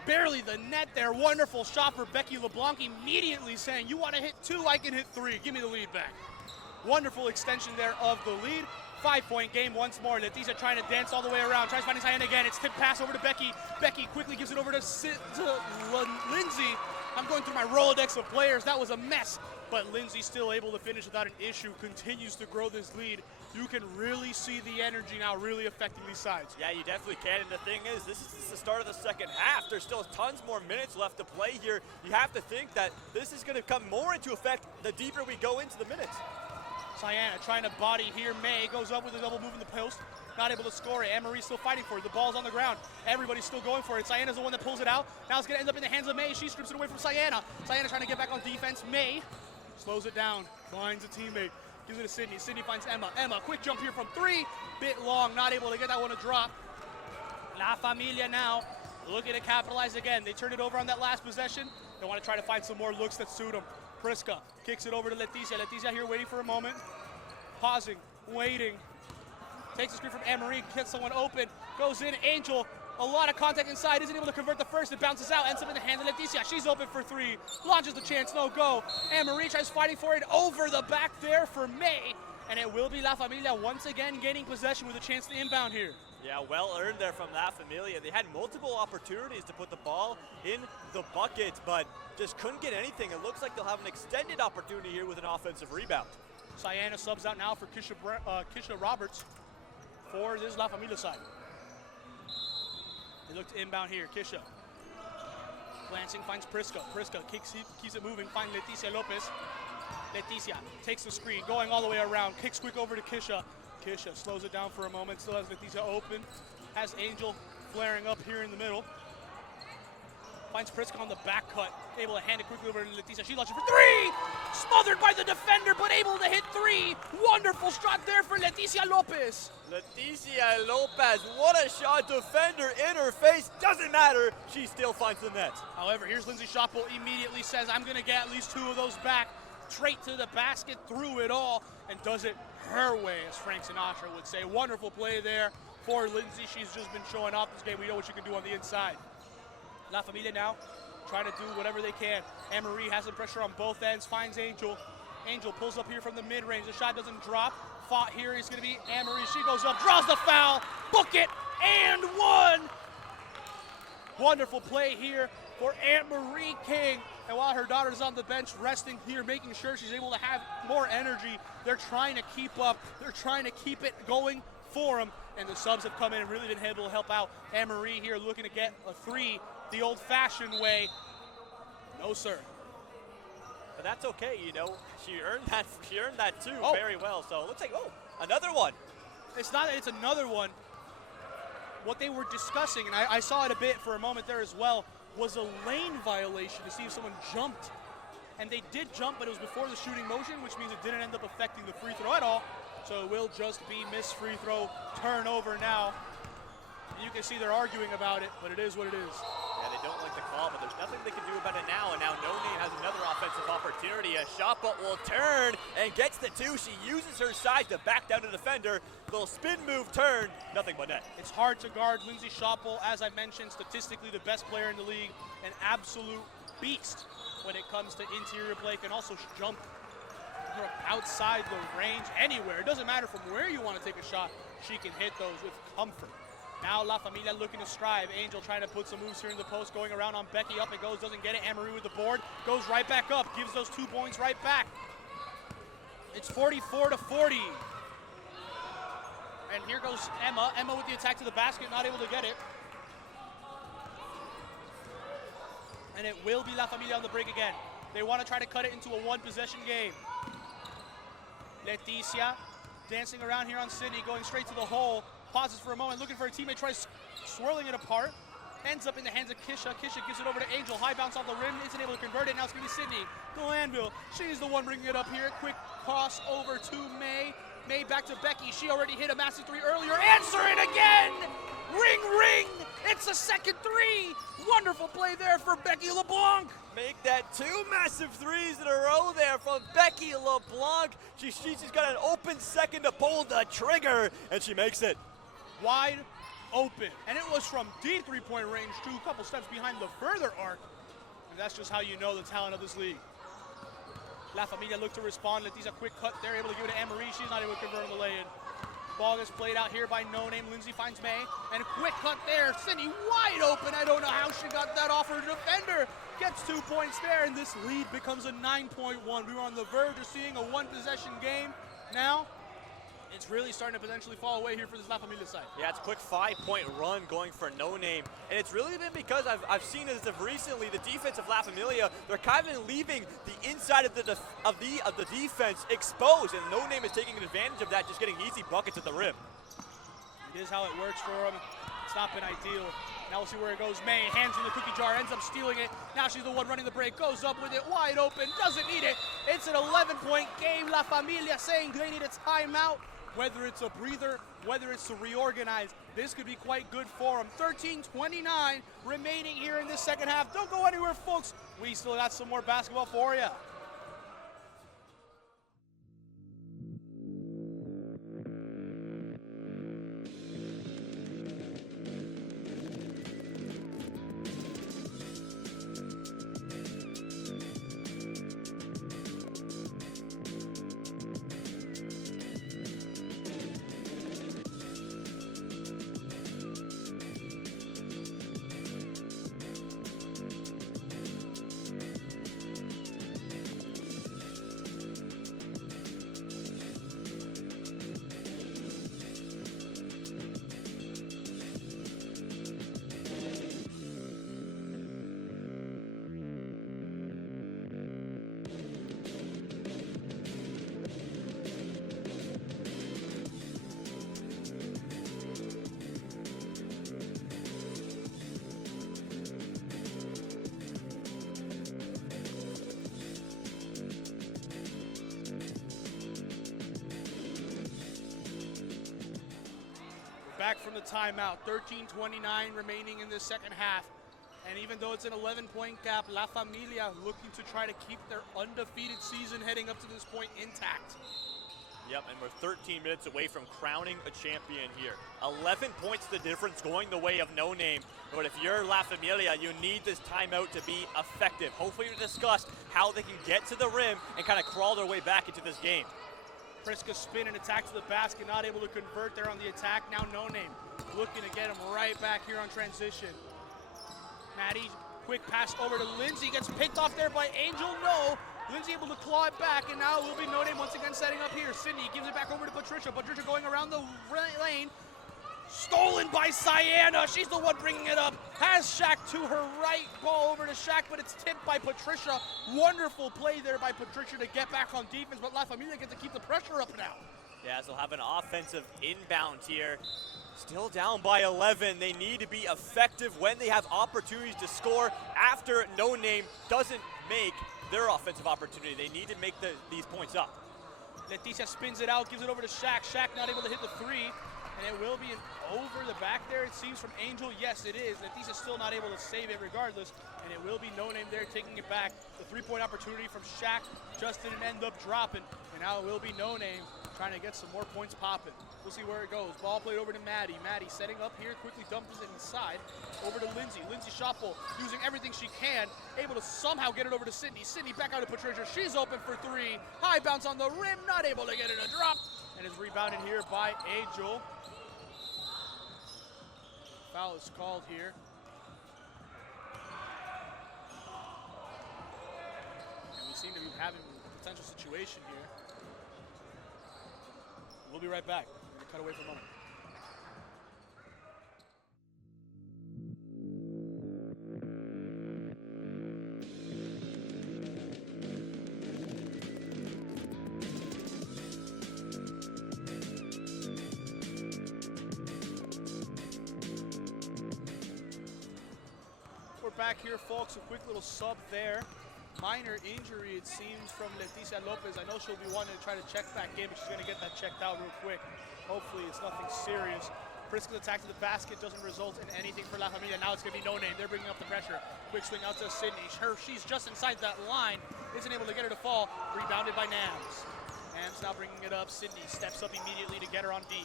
Barely the net there. Wonderful shot for Becky LeBlanc, immediately saying, you want to hit 2, I can hit 3. Give me the lead back. Wonderful extension there of the lead. 5-point game once more. Leticia trying to dance all the way around. Tries finding Sienna again. It's tipped pass over to Becky. Becky quickly gives it over to Lindsay. I'm going through my Rolodex of players. That was a mess. But Lindsay still able to finish without an issue. Continues to grow this lead. You can really see the energy now really affecting these sides. Yeah, you definitely can. And the thing is, this is the start of the second half. There's still tons more minutes left to play here. You have to think that this is going to come more into effect the deeper we go into the minutes. Sienna trying to body here. May goes up with a double move in the post. Not able to score it. Anne-Marie's still fighting for it. The ball's on the ground. Everybody's still going for it. Sienna's the one that pulls it out. Now it's going to end up in the hands of May. She strips it away from Sienna. Sienna trying to get back on defense. May slows it down. Finds a teammate. Gives it to Sydney. Sydney finds Emma. Emma, quick jump here from 3. Bit long. Not able to get that one to drop. La Familia now looking to capitalize again. They turn it over on that last possession. They want to try to find some more looks that suit them. Priska kicks it over to Leticia. Leticia here waiting for a moment. Pausing, waiting. Takes the screen from Anne-Marie, gets someone open. Goes in, Angel. A lot of contact inside. Isn't able to convert the first. It bounces out. Ends up in the hand of Leticia. She's open for 3. Launches the chance. No go. Anne-Marie tries fighting for it. Over the back there for May. And it will be La Familia once again gaining possession with a chance to inbound here. Yeah, well earned there from La Familia. They had multiple opportunities to put the ball in the bucket, but just couldn't get anything. It looks like they'll have an extended opportunity here with an offensive rebound. Sienna subs out now for Kisha Roberts for this La Familia side. They look to inbound here. Kisha glancing, finds Priska. Priska keeps it moving, finds Leticia Lopez. Leticia takes the screen, going all the way around, kicks quick over to Kisha. Kisha slows it down for a moment, still has Leticia open. Has Angel flaring up here in the middle. Finds Priska on the back cut, able to hand it quickly over to Leticia. She launches for 3! Smothered by the defender, but able to hit 3! Wonderful shot there for Leticia Lopez. Leticia Lopez, what a shot. Defender in her face. Doesn't matter. She still finds the net. However, here's Lindsay Shotwell immediately says, I'm going to get at least 2 of those back. Straight to the basket, through it all, and does it her way, as Frank Sinatra would say. Wonderful play there for Lindsay. She's just been showing off this game. We know what she can do on the inside. La Familia now trying to do whatever they can. Anne-Marie has some pressure on both ends, finds Angel. Angel pulls up here from the mid-range. The shot doesn't drop. Fought here is going to be Anne-Marie. She goes up, draws the foul, book it, and 1! Wonderful play here for Anne-Marie King. And while her daughter's on the bench resting here, making sure she's able to have more energy, they're trying to keep up. They're trying to keep it going for them. And the subs have come in and really been able to help out. Anne-Marie here looking to get a 3 the old-fashioned way. No, sir. But that's okay, you know. She earned that too very well. So it looks like, another one. It's not that it's another one. What they were discussing, and I saw it a bit for a moment there as well, was a lane violation to see if someone jumped. And they did jump, but it was before the shooting motion, which means it didn't end up affecting the free throw at all. So it will just be missed free throw turnover now. You can see they're arguing about it, but it is what it is. Yeah, they don't like the call, but there's nothing they can do about it now. And now No Name has another offensive opportunity. A shot but will turn and gets the two. She uses her size to back down the defender. Little spin move, turn, nothing but net. It's hard to guard Lindsay Schoppel, as I mentioned, statistically the best player in the league, an absolute beast when it comes to interior play, can also jump from outside the range anywhere. It doesn't matter from where you want to take a shot, she can hit those with comfort. Now La Familia looking to strive. Angel trying to put some moves here in the post, going around on Becky. Up it goes, doesn't get it. Anne-Marie with the board, goes right back up, gives those 2 points right back. It's 44-40. And here goes Emma. Emma with the attack to the basket, not able to get it. And it will be La Familia on the break again. They want to try to cut it into a one-possession game. Leticia dancing around here on Sydney, going straight to the hole. Pauses for a moment, looking for a teammate, tries swirling it apart. Ends up in the hands of Kisha. Kisha gives it over to Angel. High bounce off the rim, isn't able to convert it. Now it's going to be Sydney. Glanville, she's the one bringing it up here. Quick cross over to May. May back to Becky. She already hit a massive three earlier. Answer it again! Ring, ring! It's a second three! Wonderful play there for Becky LeBlanc. Make that 2 massive threes in a row there from Becky LeBlanc. She's got an open second to pull the trigger, and she makes it. Wide open. And it was from deep three-point range, too, a couple steps behind the further arc. And that's just how you know the talent of this league. La Familia looked to respond. Leticia, quick cut there, able to give it to Anne-Marie. She's not able to convert on the lay-in. Ball gets played out here by No Name. Lindsay finds May. And a quick cut there. Sydney wide open. I don't know how she got that off her defender. Gets 2 points there, and this lead becomes a 9-point one. We were on the verge of seeing a one-possession game. Now, it's really starting to potentially fall away here for this La Familia side. Yeah, it's a quick 5-point run going for No Name. And it's really been because I've seen as of recently the defense of La Familia, they're kind of leaving the inside of the defense exposed, and No Name is taking advantage of that, just getting easy buckets at the rim. It is how it works for them. It's not been ideal. Now we'll see where it goes. May, hands in the cookie jar, ends up stealing it. Now she's the one running the break, goes up with it, wide open, doesn't need it. It's an 11-point game. La Familia saying they need a timeout. Whether it's a breather, whether it's to reorganize, this could be quite good for them. 13:29 remaining here in this second half. Don't go anywhere, folks. We still got some more basketball for you. Back from the timeout, 13:29 remaining in this second half. And even though it's an 11-point gap, La Familia looking to try to keep their undefeated season heading up to this point intact. Yep, and we're 13 minutes away from crowning a champion here. 11 points the difference going the way of No Name. But if you're La Familia, you need this timeout to be effective. Hopefully we discuss how they can get to the rim and kind of crawl their way back into this game. Priska spin and attack to the basket, not able to convert there on the attack. Now No Name looking to get him right back here on transition. Maddie, quick pass over to Lindsay, gets picked off there by Angel, no. Lindsay able to claw it back, and now it will be No Name once again setting up here. Sydney gives it back over to Patricia. Patricia going around the lane. Stolen by Sienna. She's the one bringing it up. Has Shaq to her right. Ball over to Shaq, but it's tipped by Patricia. Wonderful play there by Patricia to get back on defense, but La Familia gets to keep the pressure up now. Yeah, so they'll have an offensive inbound here. Still down by 11. They need to be effective when they have opportunities to score after No Name doesn't make their offensive opportunity. They need to make these points up. Leticia spins it out, gives it over to Shaq. Shaq not able to hit the three. and it will be an over the back there, it seems, from Angel. Yes, it is. Leticia's still not able to save it regardless, and it will be No Name there taking it back. The three-point opportunity from Shaq just didn't end up dropping, and now it will be No Name trying to get some more points popping. We'll see where it goes. Ball played over to Maddie. Maddie setting up here, quickly dumps it inside. Over to Lindsay. Lindsay shot pull, using everything she can, able to somehow get it over to Sydney. Sydney back out to Patricia. She's open for three. High bounce on the rim, not able to get it a drop, and is rebounded here by Angel. Foul is called here. And we seem to be having a potential situation here. We'll be right back. We're gonna cut away for a moment. We're back here, folks. A quick little sub there. Minor injury, it seems, from Leticia Lopez. I know she'll be wanting to try to check back in, but she's going to get that checked out real quick. Hopefully it's nothing serious. Prisca's attack to the basket doesn't result in anything for La Familia. Now it's going to be No Name. They're bringing up the pressure. Quick swing out to Sydney. She's just inside that line. Isn't able to get her to fall. Rebounded by Nams. Nams now bringing it up. Sydney steps up immediately to get her on D.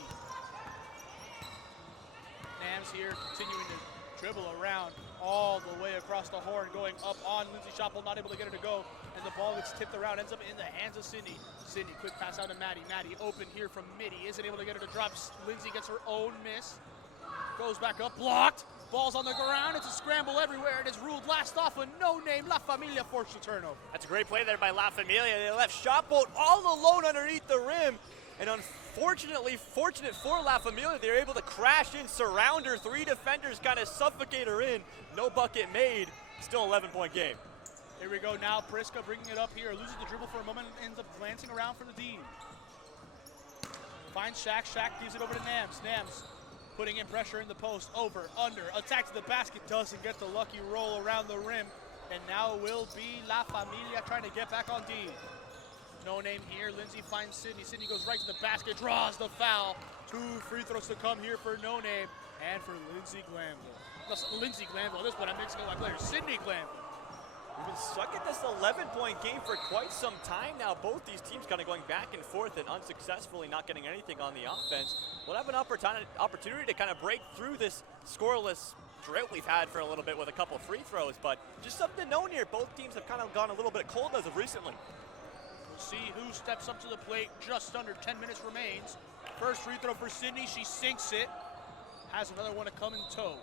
Nams here continuing to dribble around all the way across the horn, going up on Lindsay Shoppel, not able to get her to go, and the ball gets tipped around, ends up in the hands of Sydney. Sydney, quick pass out to Maddie. Maddie open here from Midi, isn't able to get her to drop. Lindsay gets her own miss, goes back up, blocked. Ball's on the ground, it's a scramble everywhere. It is ruled last off, a No Name. La Familia forced a turnover. That's a great play there by La Familia. They left Shotbolt all alone underneath the rim, and unfortunately, fortunate for La Familia, they were able to crash in, surround her. Three defenders kind of suffocate her in. No bucket made. Still 11-point game. Here we go now. Prisca bringing it up here. Loses the dribble for a moment and ends up glancing around for the D. Finds Shaq. Shaq gives it over to Nams. Nams putting in pressure in the post. Over, under, attack to the basket. Doesn't get the lucky roll around the rim. And now it will be La Familia trying to get back on D. No Name here. Lindsay finds Sydney. Sydney goes right to the basket, draws the foul. 2 free throws to come here for No Name and for Lindsay Glanville. No, Lindsay Glanville. This one I'm mixing up my players. Sydney Glanville. We've been stuck at this 11-point game for quite some time now. Both these teams kind of going back and forth and unsuccessfully not getting anything on the offense. We'll have an opportunity to kind of break through this scoreless drought we've had for a little bit with a couple free throws, but just something known here. Both teams have kind of gone a little bit cold as of recently. We'll see who steps up to the plate. Just under 10 minutes remains. First free throw for Sydney. She sinks it. Has another one to come in tow.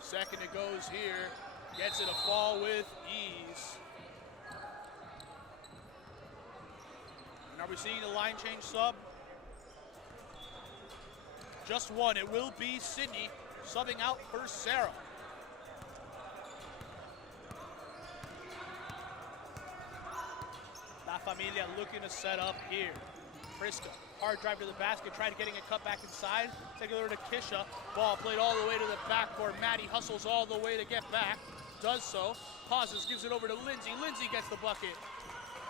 Second it goes here. Gets it a fall with ease. And are we seeing the line change sub? Just one. It will be Sydney subbing out for Sarah. La Familia looking to set up here. Prisca, hard drive to the basket, trying to getting a cut back inside. Take it over to Kisha. Ball played all the way to the backcourt. Maddie hustles all the way to get back. Does so. Pauses, gives it over to Lindsay. Lindsay gets the bucket.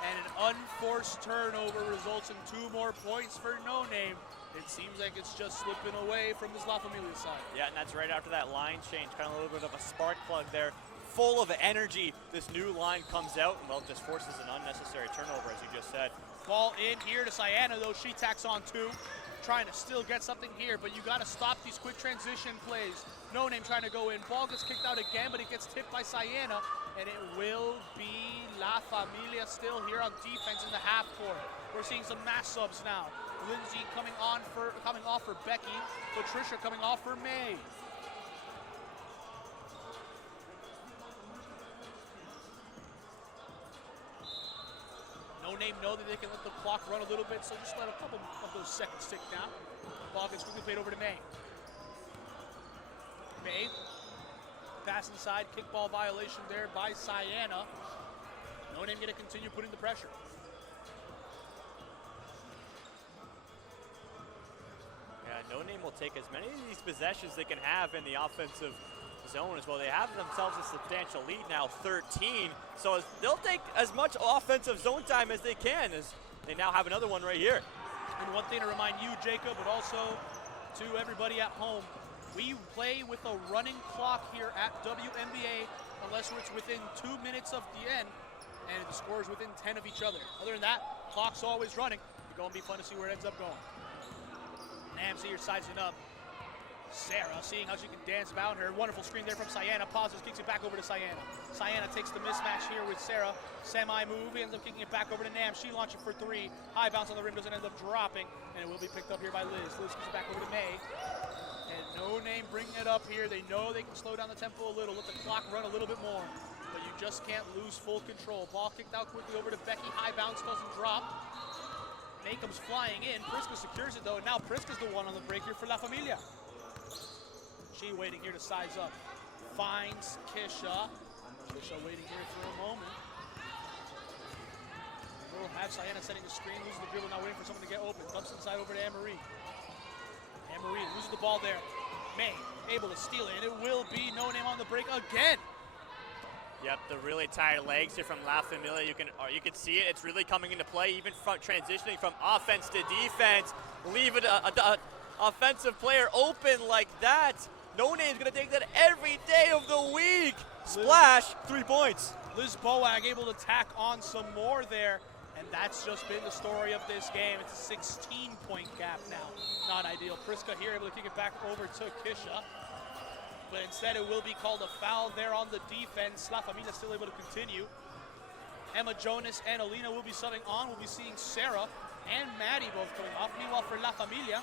And an unforced turnover results in 2 more points for No Name. It seems like it's just slipping away from this La Familia side. Yeah, and that's right after that line change. Kind of a little bit of a spark plug there. Full of energy, this new line comes out and, well, just forces an unnecessary turnover, as you just said. Ball in here to Sienna, though. She tacks on 2. Trying to still get something here, but you got to stop these quick transition plays. No Name trying to go in. Ball gets kicked out again, but it gets tipped by Sienna, and it will be La Familia still here on defense in the half court. We're seeing some mass subs now. Lindsay coming off for Becky. Patricia coming off for May. No Name know that they can let the clock run a little bit, so just let a couple of those seconds tick down. Ball gets quickly played over to May. May, pass inside, kickball violation there by Sienna. No Name going to continue putting the pressure. Yeah, No Name will take as many of these possessions they can have in the offensive zone as well. They have themselves a substantial lead now, 13. So they'll take as much offensive zone time as they can, as they now have another one right here. And one thing to remind you, Jacob, but also to everybody at home, we play with a running clock here at WMBA unless it's within 2 minutes of the end and the score is within 10 of each other. Other than that, clock's always running. It's going to be fun to see where it ends up going. Nams here sizing up. Sarah seeing how she can dance about her. Wonderful screen there from Sienna. Pauses, kicks it back over to Sienna. Sienna takes the mismatch here with Sarah. Semi-move, ends up kicking it back over to Nam. She launching for three. High bounce on the rim, doesn't end up dropping. And it will be picked up here by Liz. Liz kicks it back over to May. And No Name bringing it up here. They know they can slow down the tempo a little, let the clock run a little bit more. But you just can't lose full control. Ball kicked out quickly over to Becky. High bounce, doesn't drop. May comes flying in. Priska secures it though. And now Priska's the one on the break here for La Familia. She waiting here to size up. Finds Kisha. Kisha waiting here for a moment. We'll have Sienna setting the screen, loses the dribble, now waiting for someone to get open. Dumps inside over to Anne-Marie. Anne-Marie loses the ball there. May able to steal it, and it will be No Name on the break again. Yep, the really tired legs here from La Familia. You can see it. It's really coming into play, even from transitioning from offense to defense. Leave it a offensive player open like that. No Name's gonna take that every day of the week. Splash, 3 points. Liz Boag able to tack on some more there, and that's just been the story of this game. It's a 16-point gap now. Not ideal. Priska here able to kick it back over to Kisha, but instead it will be called a foul there on the defense. La Familia still able to continue. Emma Jonas and Alina will be subbing on. We'll be seeing Sarah and Maddie both coming off. Meanwhile for La Familia,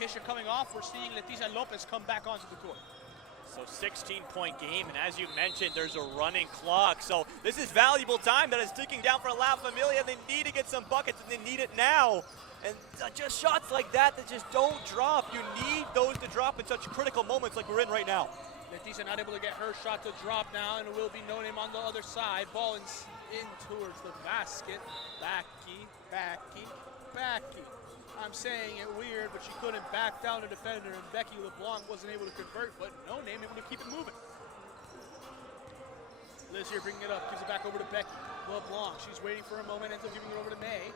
Kisha coming off, we're seeing Leticia Lopez come back onto the court. So 16-point game, and as you mentioned, there's a running clock. So this is valuable time that is ticking down for La Familia. They need to get some buckets, and they need it now. And just shots like that just don't drop. You need those to drop in such critical moments like we're in right now. Leticia not able to get her shot to drop now, and it will be No Name on the other side. Ball in towards the basket. Becky. I'm saying it weird, but she couldn't back down the defender, and Becky LeBlanc wasn't able to convert, but No Name able to keep it moving. Liz here bringing it up, gives it back over to Becky LeBlanc. She's waiting for a moment, ends up giving it over to May.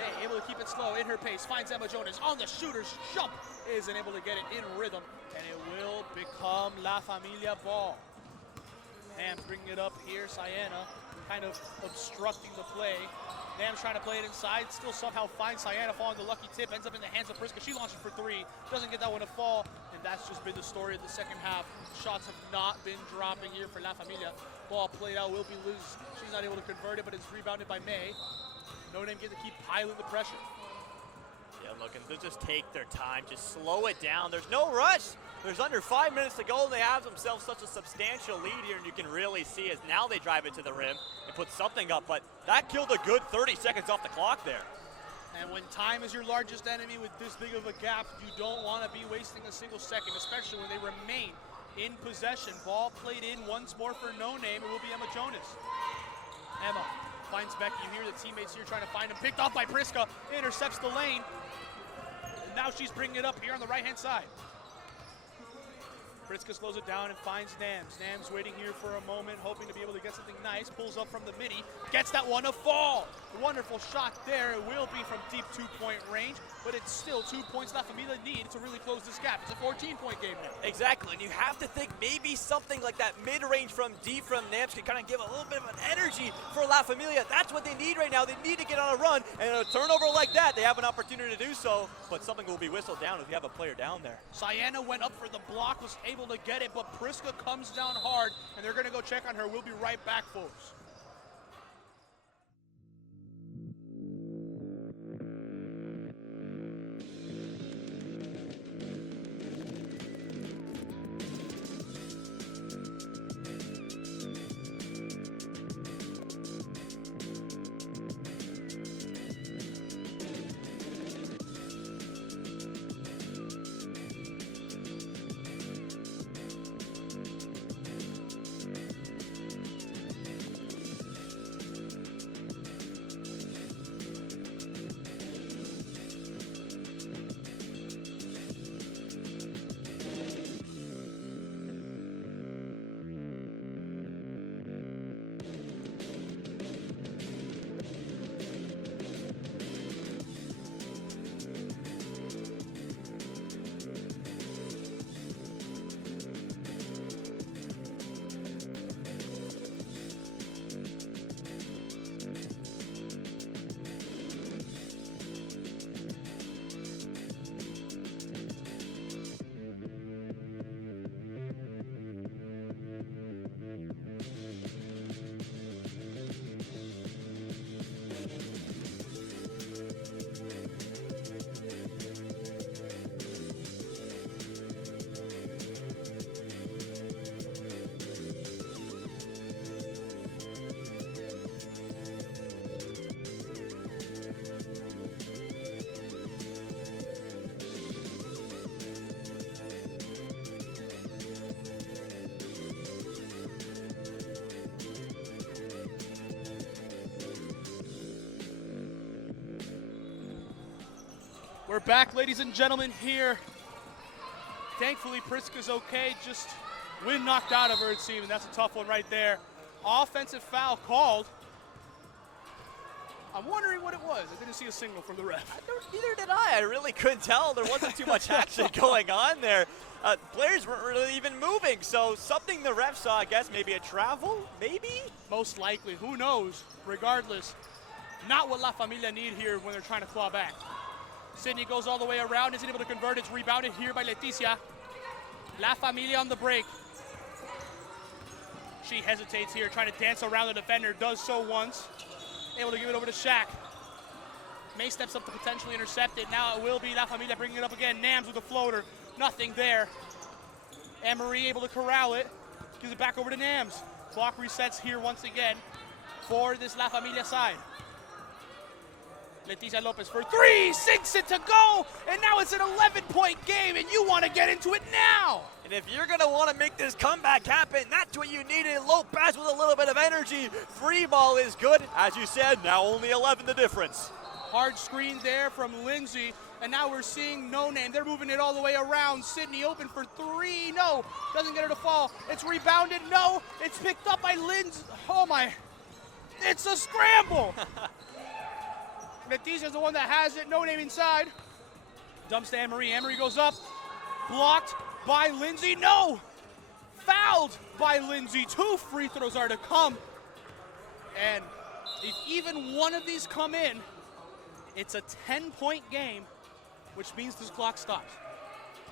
May able to keep it slow in her pace, finds Emma Jonas on the shooter's jump, isn't able to get it in rhythm, and it will become La Familia ball. Nam's bringing it up here, Sienna kind of obstructing the play. Nam's trying to play it inside, still somehow finds Sienna falling the lucky tip, ends up in the hands of Priska. She launches for three, doesn't get that one to fall, and that's just been the story of the second half. Shots have not been dropping here for La Familia. Ball played out, will be Liz. She's not able to convert it, but it's rebounded by May. No Name get to keep piling the pressure. Yeah, look, and they'll just take their time, just slow it down. There's no rush. There's under 5 minutes to go, and they have themselves such a substantial lead here, and you can really see as now they drive it to the rim and put something up, but that killed a good 30 seconds off the clock there. And when time is your largest enemy with this big of a gap, you don't want to be wasting a single second, especially when they remain in possession. Ball played in once more for No Name. It will be Emma Jonas. Emma finds Becky. You hear the teammates here trying to find him. Picked off by Priska. Intercepts the lane. And now she's bringing it up here on the right-hand side. Priska slows it down and finds Nams. Nams waiting here for a moment, hoping to be able to get something nice. Pulls up from the midi, gets that one to fall. Wonderful shot there. It will be from deep 2-point range, but it's still 2 points La Familia need to really close this gap. It's a 14-point game now. Exactly, and you have to think maybe something like that mid-range from deep from Nams can kind of give a little bit of an energy for La Familia. That's what they need right now. They need to get on a run, and a turnover like that, they have an opportunity to do so, but something will be whistled down if you have a player down there. Sienna went up for the block, was able to get it, but Priska comes down hard, and they're going to go check on her. We'll be right back, folks. We're back, ladies and gentlemen, here. Thankfully, Priska's okay. Just wind knocked out of her, it seems, and that's a tough one right there. Offensive foul called. I'm wondering what it was. I didn't see a signal from the ref. Neither did I. I really couldn't tell. There wasn't too much action going on there. Players weren't really even moving, so something the ref saw, I guess, maybe a travel, maybe? Most likely. Who knows? Regardless, not what La Familia need here when they're trying to claw back. Sydney goes all the way around, isn't able to convert. It's rebounded here by Leticia. La Familia on the break. She hesitates here, trying to dance around the defender. Does so once. Able to give it over to Shaq. May steps up to potentially intercept it. Now it will be La Familia bringing it up again. Nams with a floater. Nothing there. Anne-Marie able to corral it. Gives it back over to Nams. Clock resets here once again for this La Familia side. Leticia Lopez for three, sinks it to go, and now it's an 11-point game, and you want to get into it now. And if you're going to want to make this comeback happen, that's what you needed. Lopez with a little bit of energy. Free ball is good. As you said, now only 11 the difference. Hard screen there from Lindsay, and now we're seeing No Name. They're moving it all the way around. Sydney open for three. No, doesn't get her to fall. It's rebounded. No, it's picked up by Lindsay. Oh, my. It's a scramble. Leticia's the one that has it. No Name inside. Dumps to Anne-Marie. Anne-Marie goes up. Blocked by Lindsay. No! Fouled by Lindsay. 2 free throws are to come. And if even one of these come in, it's a 10-point game, which means this clock stops.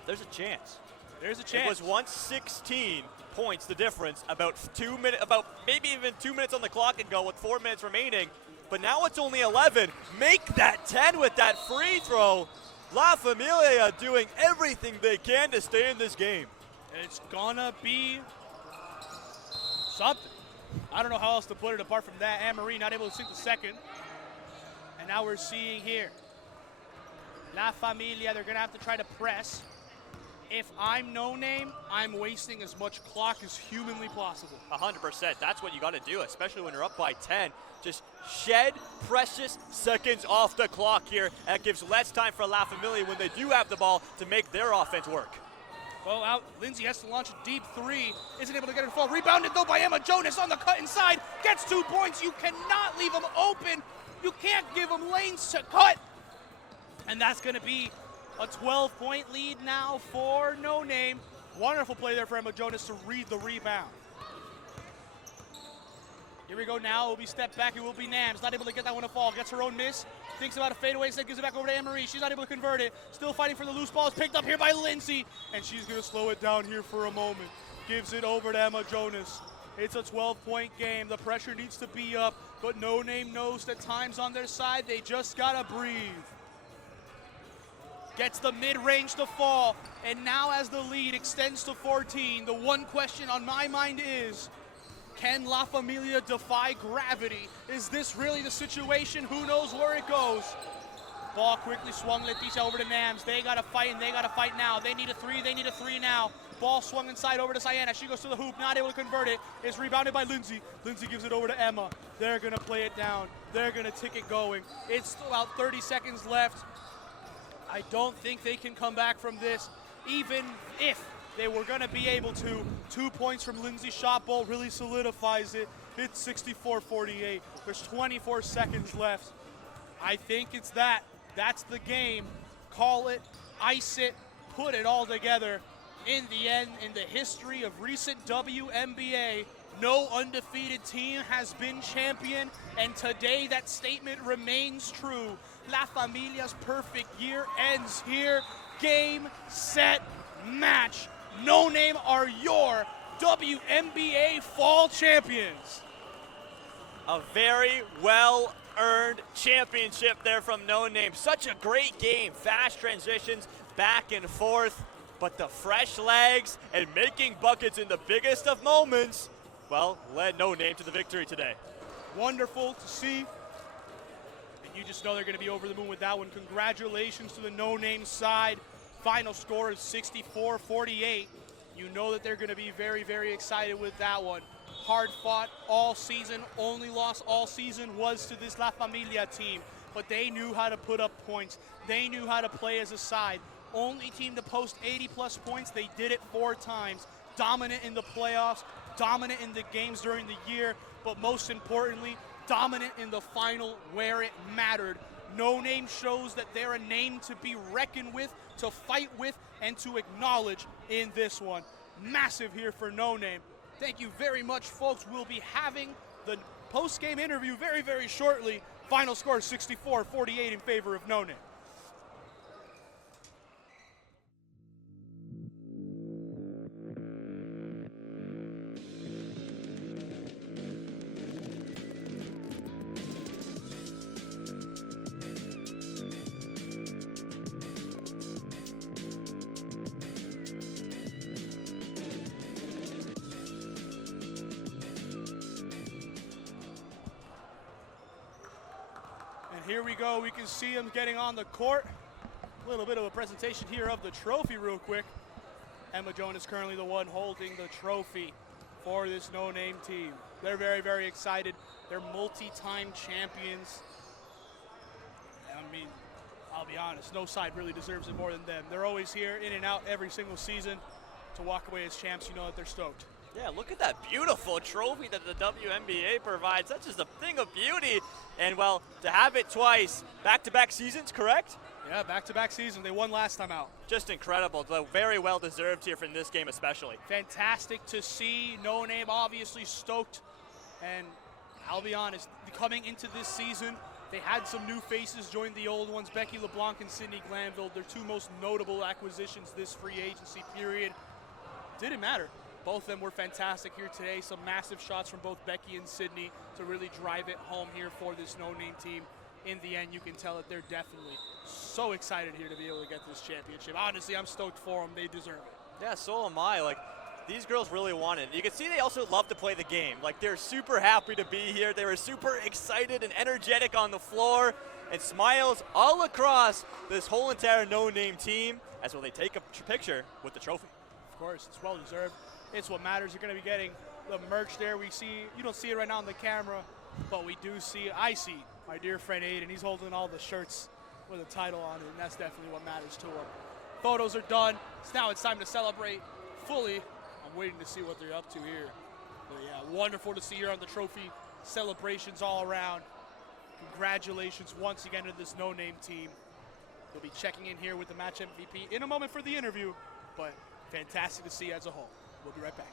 There's a chance. There's a chance. It was once 16 points the difference, about maybe even 2 minutes on the clock and go with 4 minutes remaining. But now it's only 11. Make that 10 with that free throw. La Familia doing everything they can to stay in this game. It's gonna be something. I don't know how else to put it apart from that. Anne-Marie not able to sink the second. And now we're seeing here La Familia, they're gonna have to try to press. If I'm No Name, I'm wasting as much clock as humanly possible. 100%. That's what you got to do, especially when you're up by 10. Just shed precious seconds off the clock here. That gives less time for La Familia when they do have the ball to make their offense work. Well, out. Lindsay has to launch a deep three. Isn't able to get it to fall. Rebounded, though, by Emma Jonas on the cut inside. Gets 2 points. You cannot leave them open. You can't give them lanes to cut. And that's going to be a 12-point lead now for No Name. Wonderful play there for Emma Jonas to read the rebound. Here we go now. It will be stepped back. It will be Nams. Not able to get that one to fall. Gets her own miss. Thinks about a fadeaway. Instead gives it back over to Anne-Marie. She's not able to convert it. Still fighting for the loose ball. It's picked up here by Lindsay. And she's going to slow it down here for a moment. Gives it over to Emma Jonas. It's a 12-point game. The pressure needs to be up. But No Name knows that time's on their side. They just got to breathe. Gets the mid-range to fall. And now as the lead extends to 14, the one question on my mind is, can La Familia defy gravity? Is this really the situation? Who knows where it goes? Ball quickly swung. Leticia over to Nams. They got to fight, and they got to fight now. They need a three. They need a three now. Ball swung inside over to Sienna. She goes to the hoop, not able to convert it. It's rebounded by Lindsay. Lindsay gives it over to Emma. They're going to play it down. They're going to tick it going. It's about 30 seconds left. I don't think they can come back from this, even if they were going to be able to. 2 points from Lindsay's shot ball really solidifies it. It's 64-48. There's 24 seconds left. I think it's that. That's the game. Call it, ice it, put it all together. In the end, in the history of recent WMBA, no undefeated team has been champion, and today that statement remains true. La Familia's perfect year ends here. Game, set, match. No Name are your WMBA Fall champions. A very well-earned championship there from No Name. Such a great game. Fast transitions, back and forth. But the fresh legs and making buckets in the biggest of moments, well, led No Name to the victory today. Wonderful to see. And you just know they're going to be over the moon with that one. Congratulations to the No Name side. Final score is 64-48. You know that they're going to be very, very excited with that one. Hard fought all season. Only loss all season was to this La Familia team. But they knew how to put up points. They knew how to play as a side. Only team to post 80-plus points. They did it 4 times. Dominant in the playoffs, dominant in the games during the year, but most importantly, dominant in the final where it mattered. No Name shows that they're a name to be reckoned with, to fight with, and to acknowledge in this one. Massive here for No Name. Thank you very much, folks. We'll be having the post-game interview very, very shortly. Final score 64-48 in favor of No Name. Here we go, we can see him getting on the court. A little bit of a presentation here of the trophy real quick. Emma Jones is currently the one holding the trophy for this No Name team. They're very, very excited. They're multi-time champions. I mean, I'll be honest, no side really deserves it more than them. They're always here, in and out every single season. To walk away as champs, you know that they're stoked. Yeah, look at that beautiful trophy that the WMBA provides. That's just a thing of beauty. And, well, to have it twice, back-to-back seasons, correct? Yeah, back-to-back season. They won last time out. Just incredible. Very well-deserved here from this game especially. Fantastic to see. No Name obviously stoked. And I'll be honest, coming into this season, they had some new faces join the old ones. Becky LeBlanc and Sydney Glanville, their 2 most notable acquisitions this free agency period. Didn't matter. Both of them were fantastic here today. Some massive shots from both Becky and Sydney to really drive it home here for this No Name team. In the end, you can tell that they're definitely so excited here to be able to get this championship. Honestly, I'm stoked for them. They deserve it. Yeah, so am I. Like, these girls really want it. You can see they also love to play the game. Like, they're super happy to be here. They were super excited and energetic on the floor, and smiles all across this whole entire No Name team as well they take a picture with the trophy. Of course, it's well deserved. It's what matters. You're going to be getting the merch there. We see, you don't see it right now on the camera, but we do see, I see my dear friend Aiden. He's holding all the shirts with a title on it, and that's definitely what matters to him. Photos are done. Now it's time to celebrate fully. I'm waiting to see what they're up to here. But yeah, wonderful to see here on the trophy. Celebrations all around. Congratulations once again to this No Name team. They'll be checking in here with the match MVP in a moment for the interview, but fantastic to see as a whole. We'll be right back.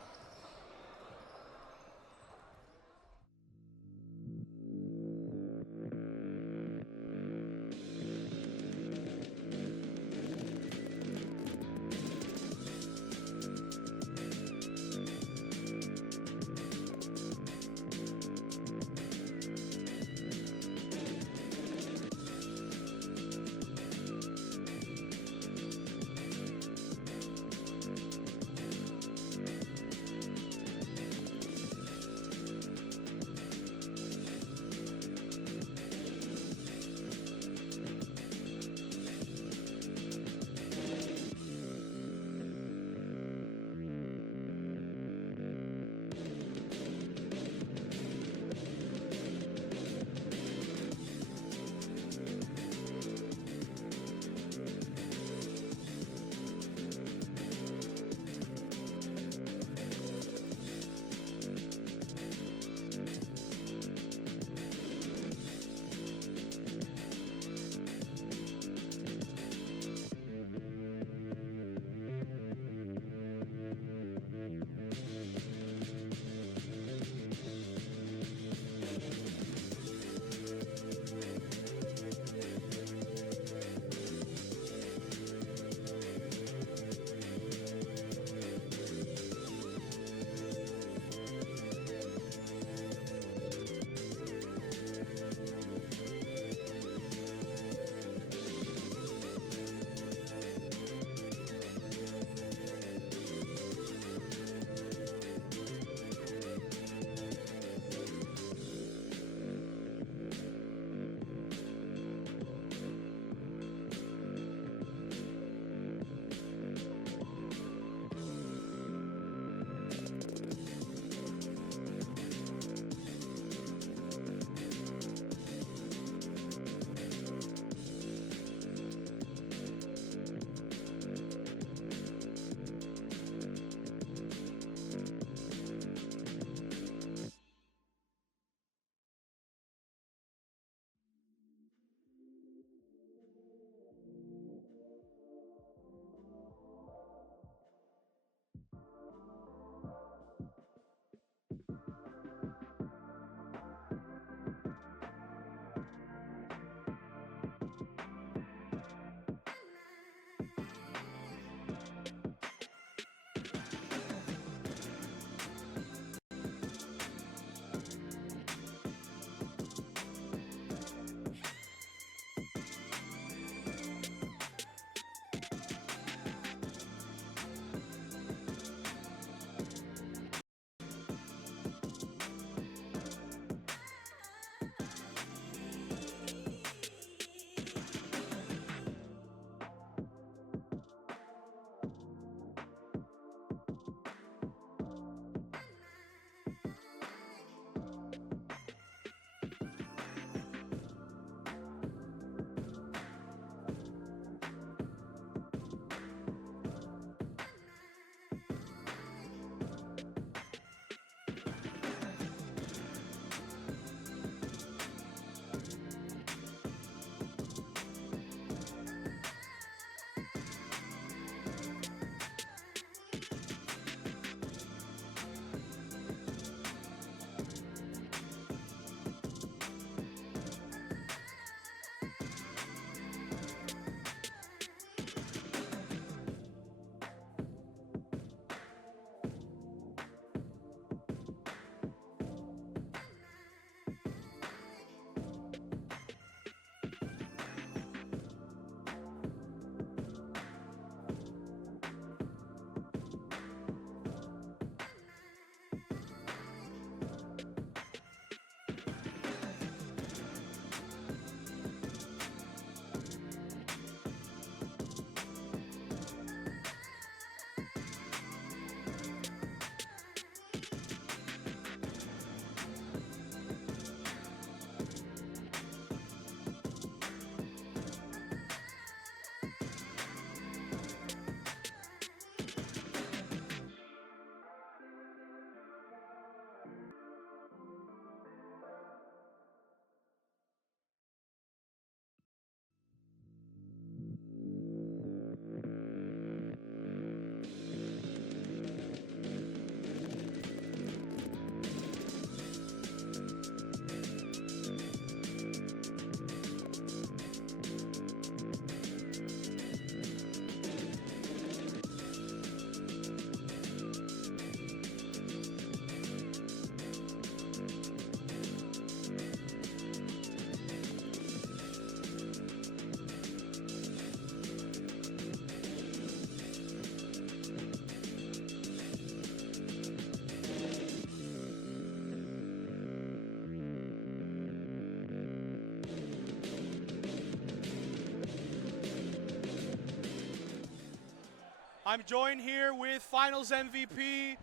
I'm joined here with Finals MVP,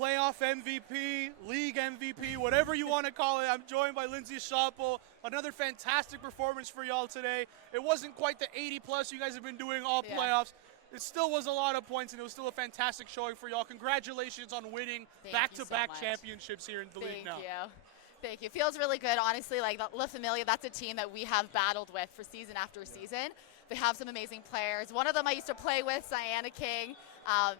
playoff MVP, league MVP, whatever you want to call it. I'm joined by Lindsay Schappel. Another fantastic performance for y'all today. It wasn't quite the 80+ you guys have been doing all playoffs. It still was a lot of points, and it was still a fantastic showing for y'all. Congratulations on winning back-to-back championships here in the league now. Thank you. Feels really good, honestly. Like La Famillia, that's a team that we have battled with for season after season. They have some amazing players. One of them I used to play with, Diana King.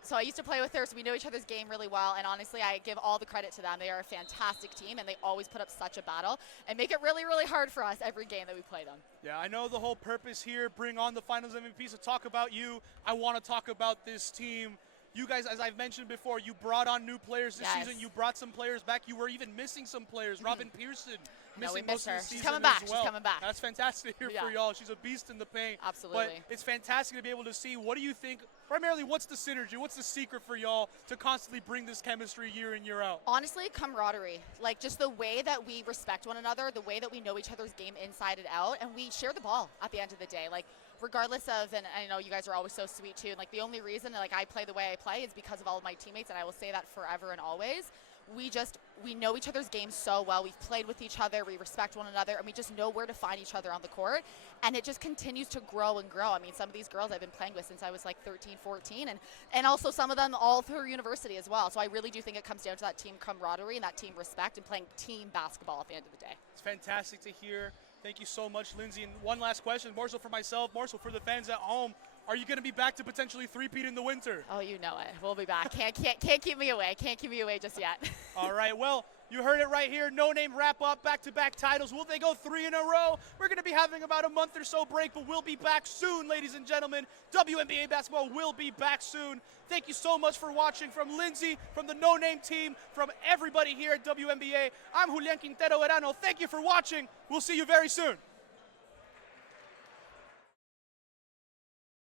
So I used to play with her, so we know each other's game really well. And honestly, I give all the credit to them. They are a fantastic team, and they always put up such a battle and make it really, really hard for us every game that we play them. Yeah, I know the whole purpose here, bring on the Finals MVP. So talk about you. I want to talk about this team. You guys, as I've mentioned before, you brought on new players this season. You brought some players back. You were even missing some players. Robin Pearson missing most of the season. She's coming back. As well. She's coming back. That's fantastic to hear for y'all. She's a beast in the paint. Absolutely. But it's fantastic to be able to see. What do you think? Primarily, what's the synergy? What's the secret for y'all to constantly bring this chemistry year in, year out? Honestly, camaraderie. Like just the way that we respect one another, the way that we know each other's game inside and out, and we share the ball at the end of the day. Like, regardless of, and I know you guys are always so sweet too, and like the only reason like I play the way I play is because of all of my teammates, and I will say that forever and always. We know each other's games so well. We've played with each other, we respect one another, and we just know where to find each other on the court, and it just continues to grow and grow. I mean, some of these girls I've been playing with since I was like 13, 14, and also some of them all through university as well. So I really do think it comes down to that team camaraderie and that team respect and playing team basketball at the end of the day. It's fantastic to hear. Thank you so much, Lindsay. And one last question, more so for myself, more so for the fans at home. Are you going to be back to potentially three-peat in the winter? Oh, you know it. We'll be back. Can't keep me away. Can't keep me away just yet. All right. Well, you heard it right here. No Name wrap up, back-to-back titles. Will they go 3 in a row? We're going to be having about a month or so break, but we'll be back soon, ladies and gentlemen. WNBA basketball will be back soon. Thank you so much for watching. From Lindsay, from the No Name team, from everybody here at WNBA, I'm Julian Quintero Verano. Thank you for watching. We'll see you very soon.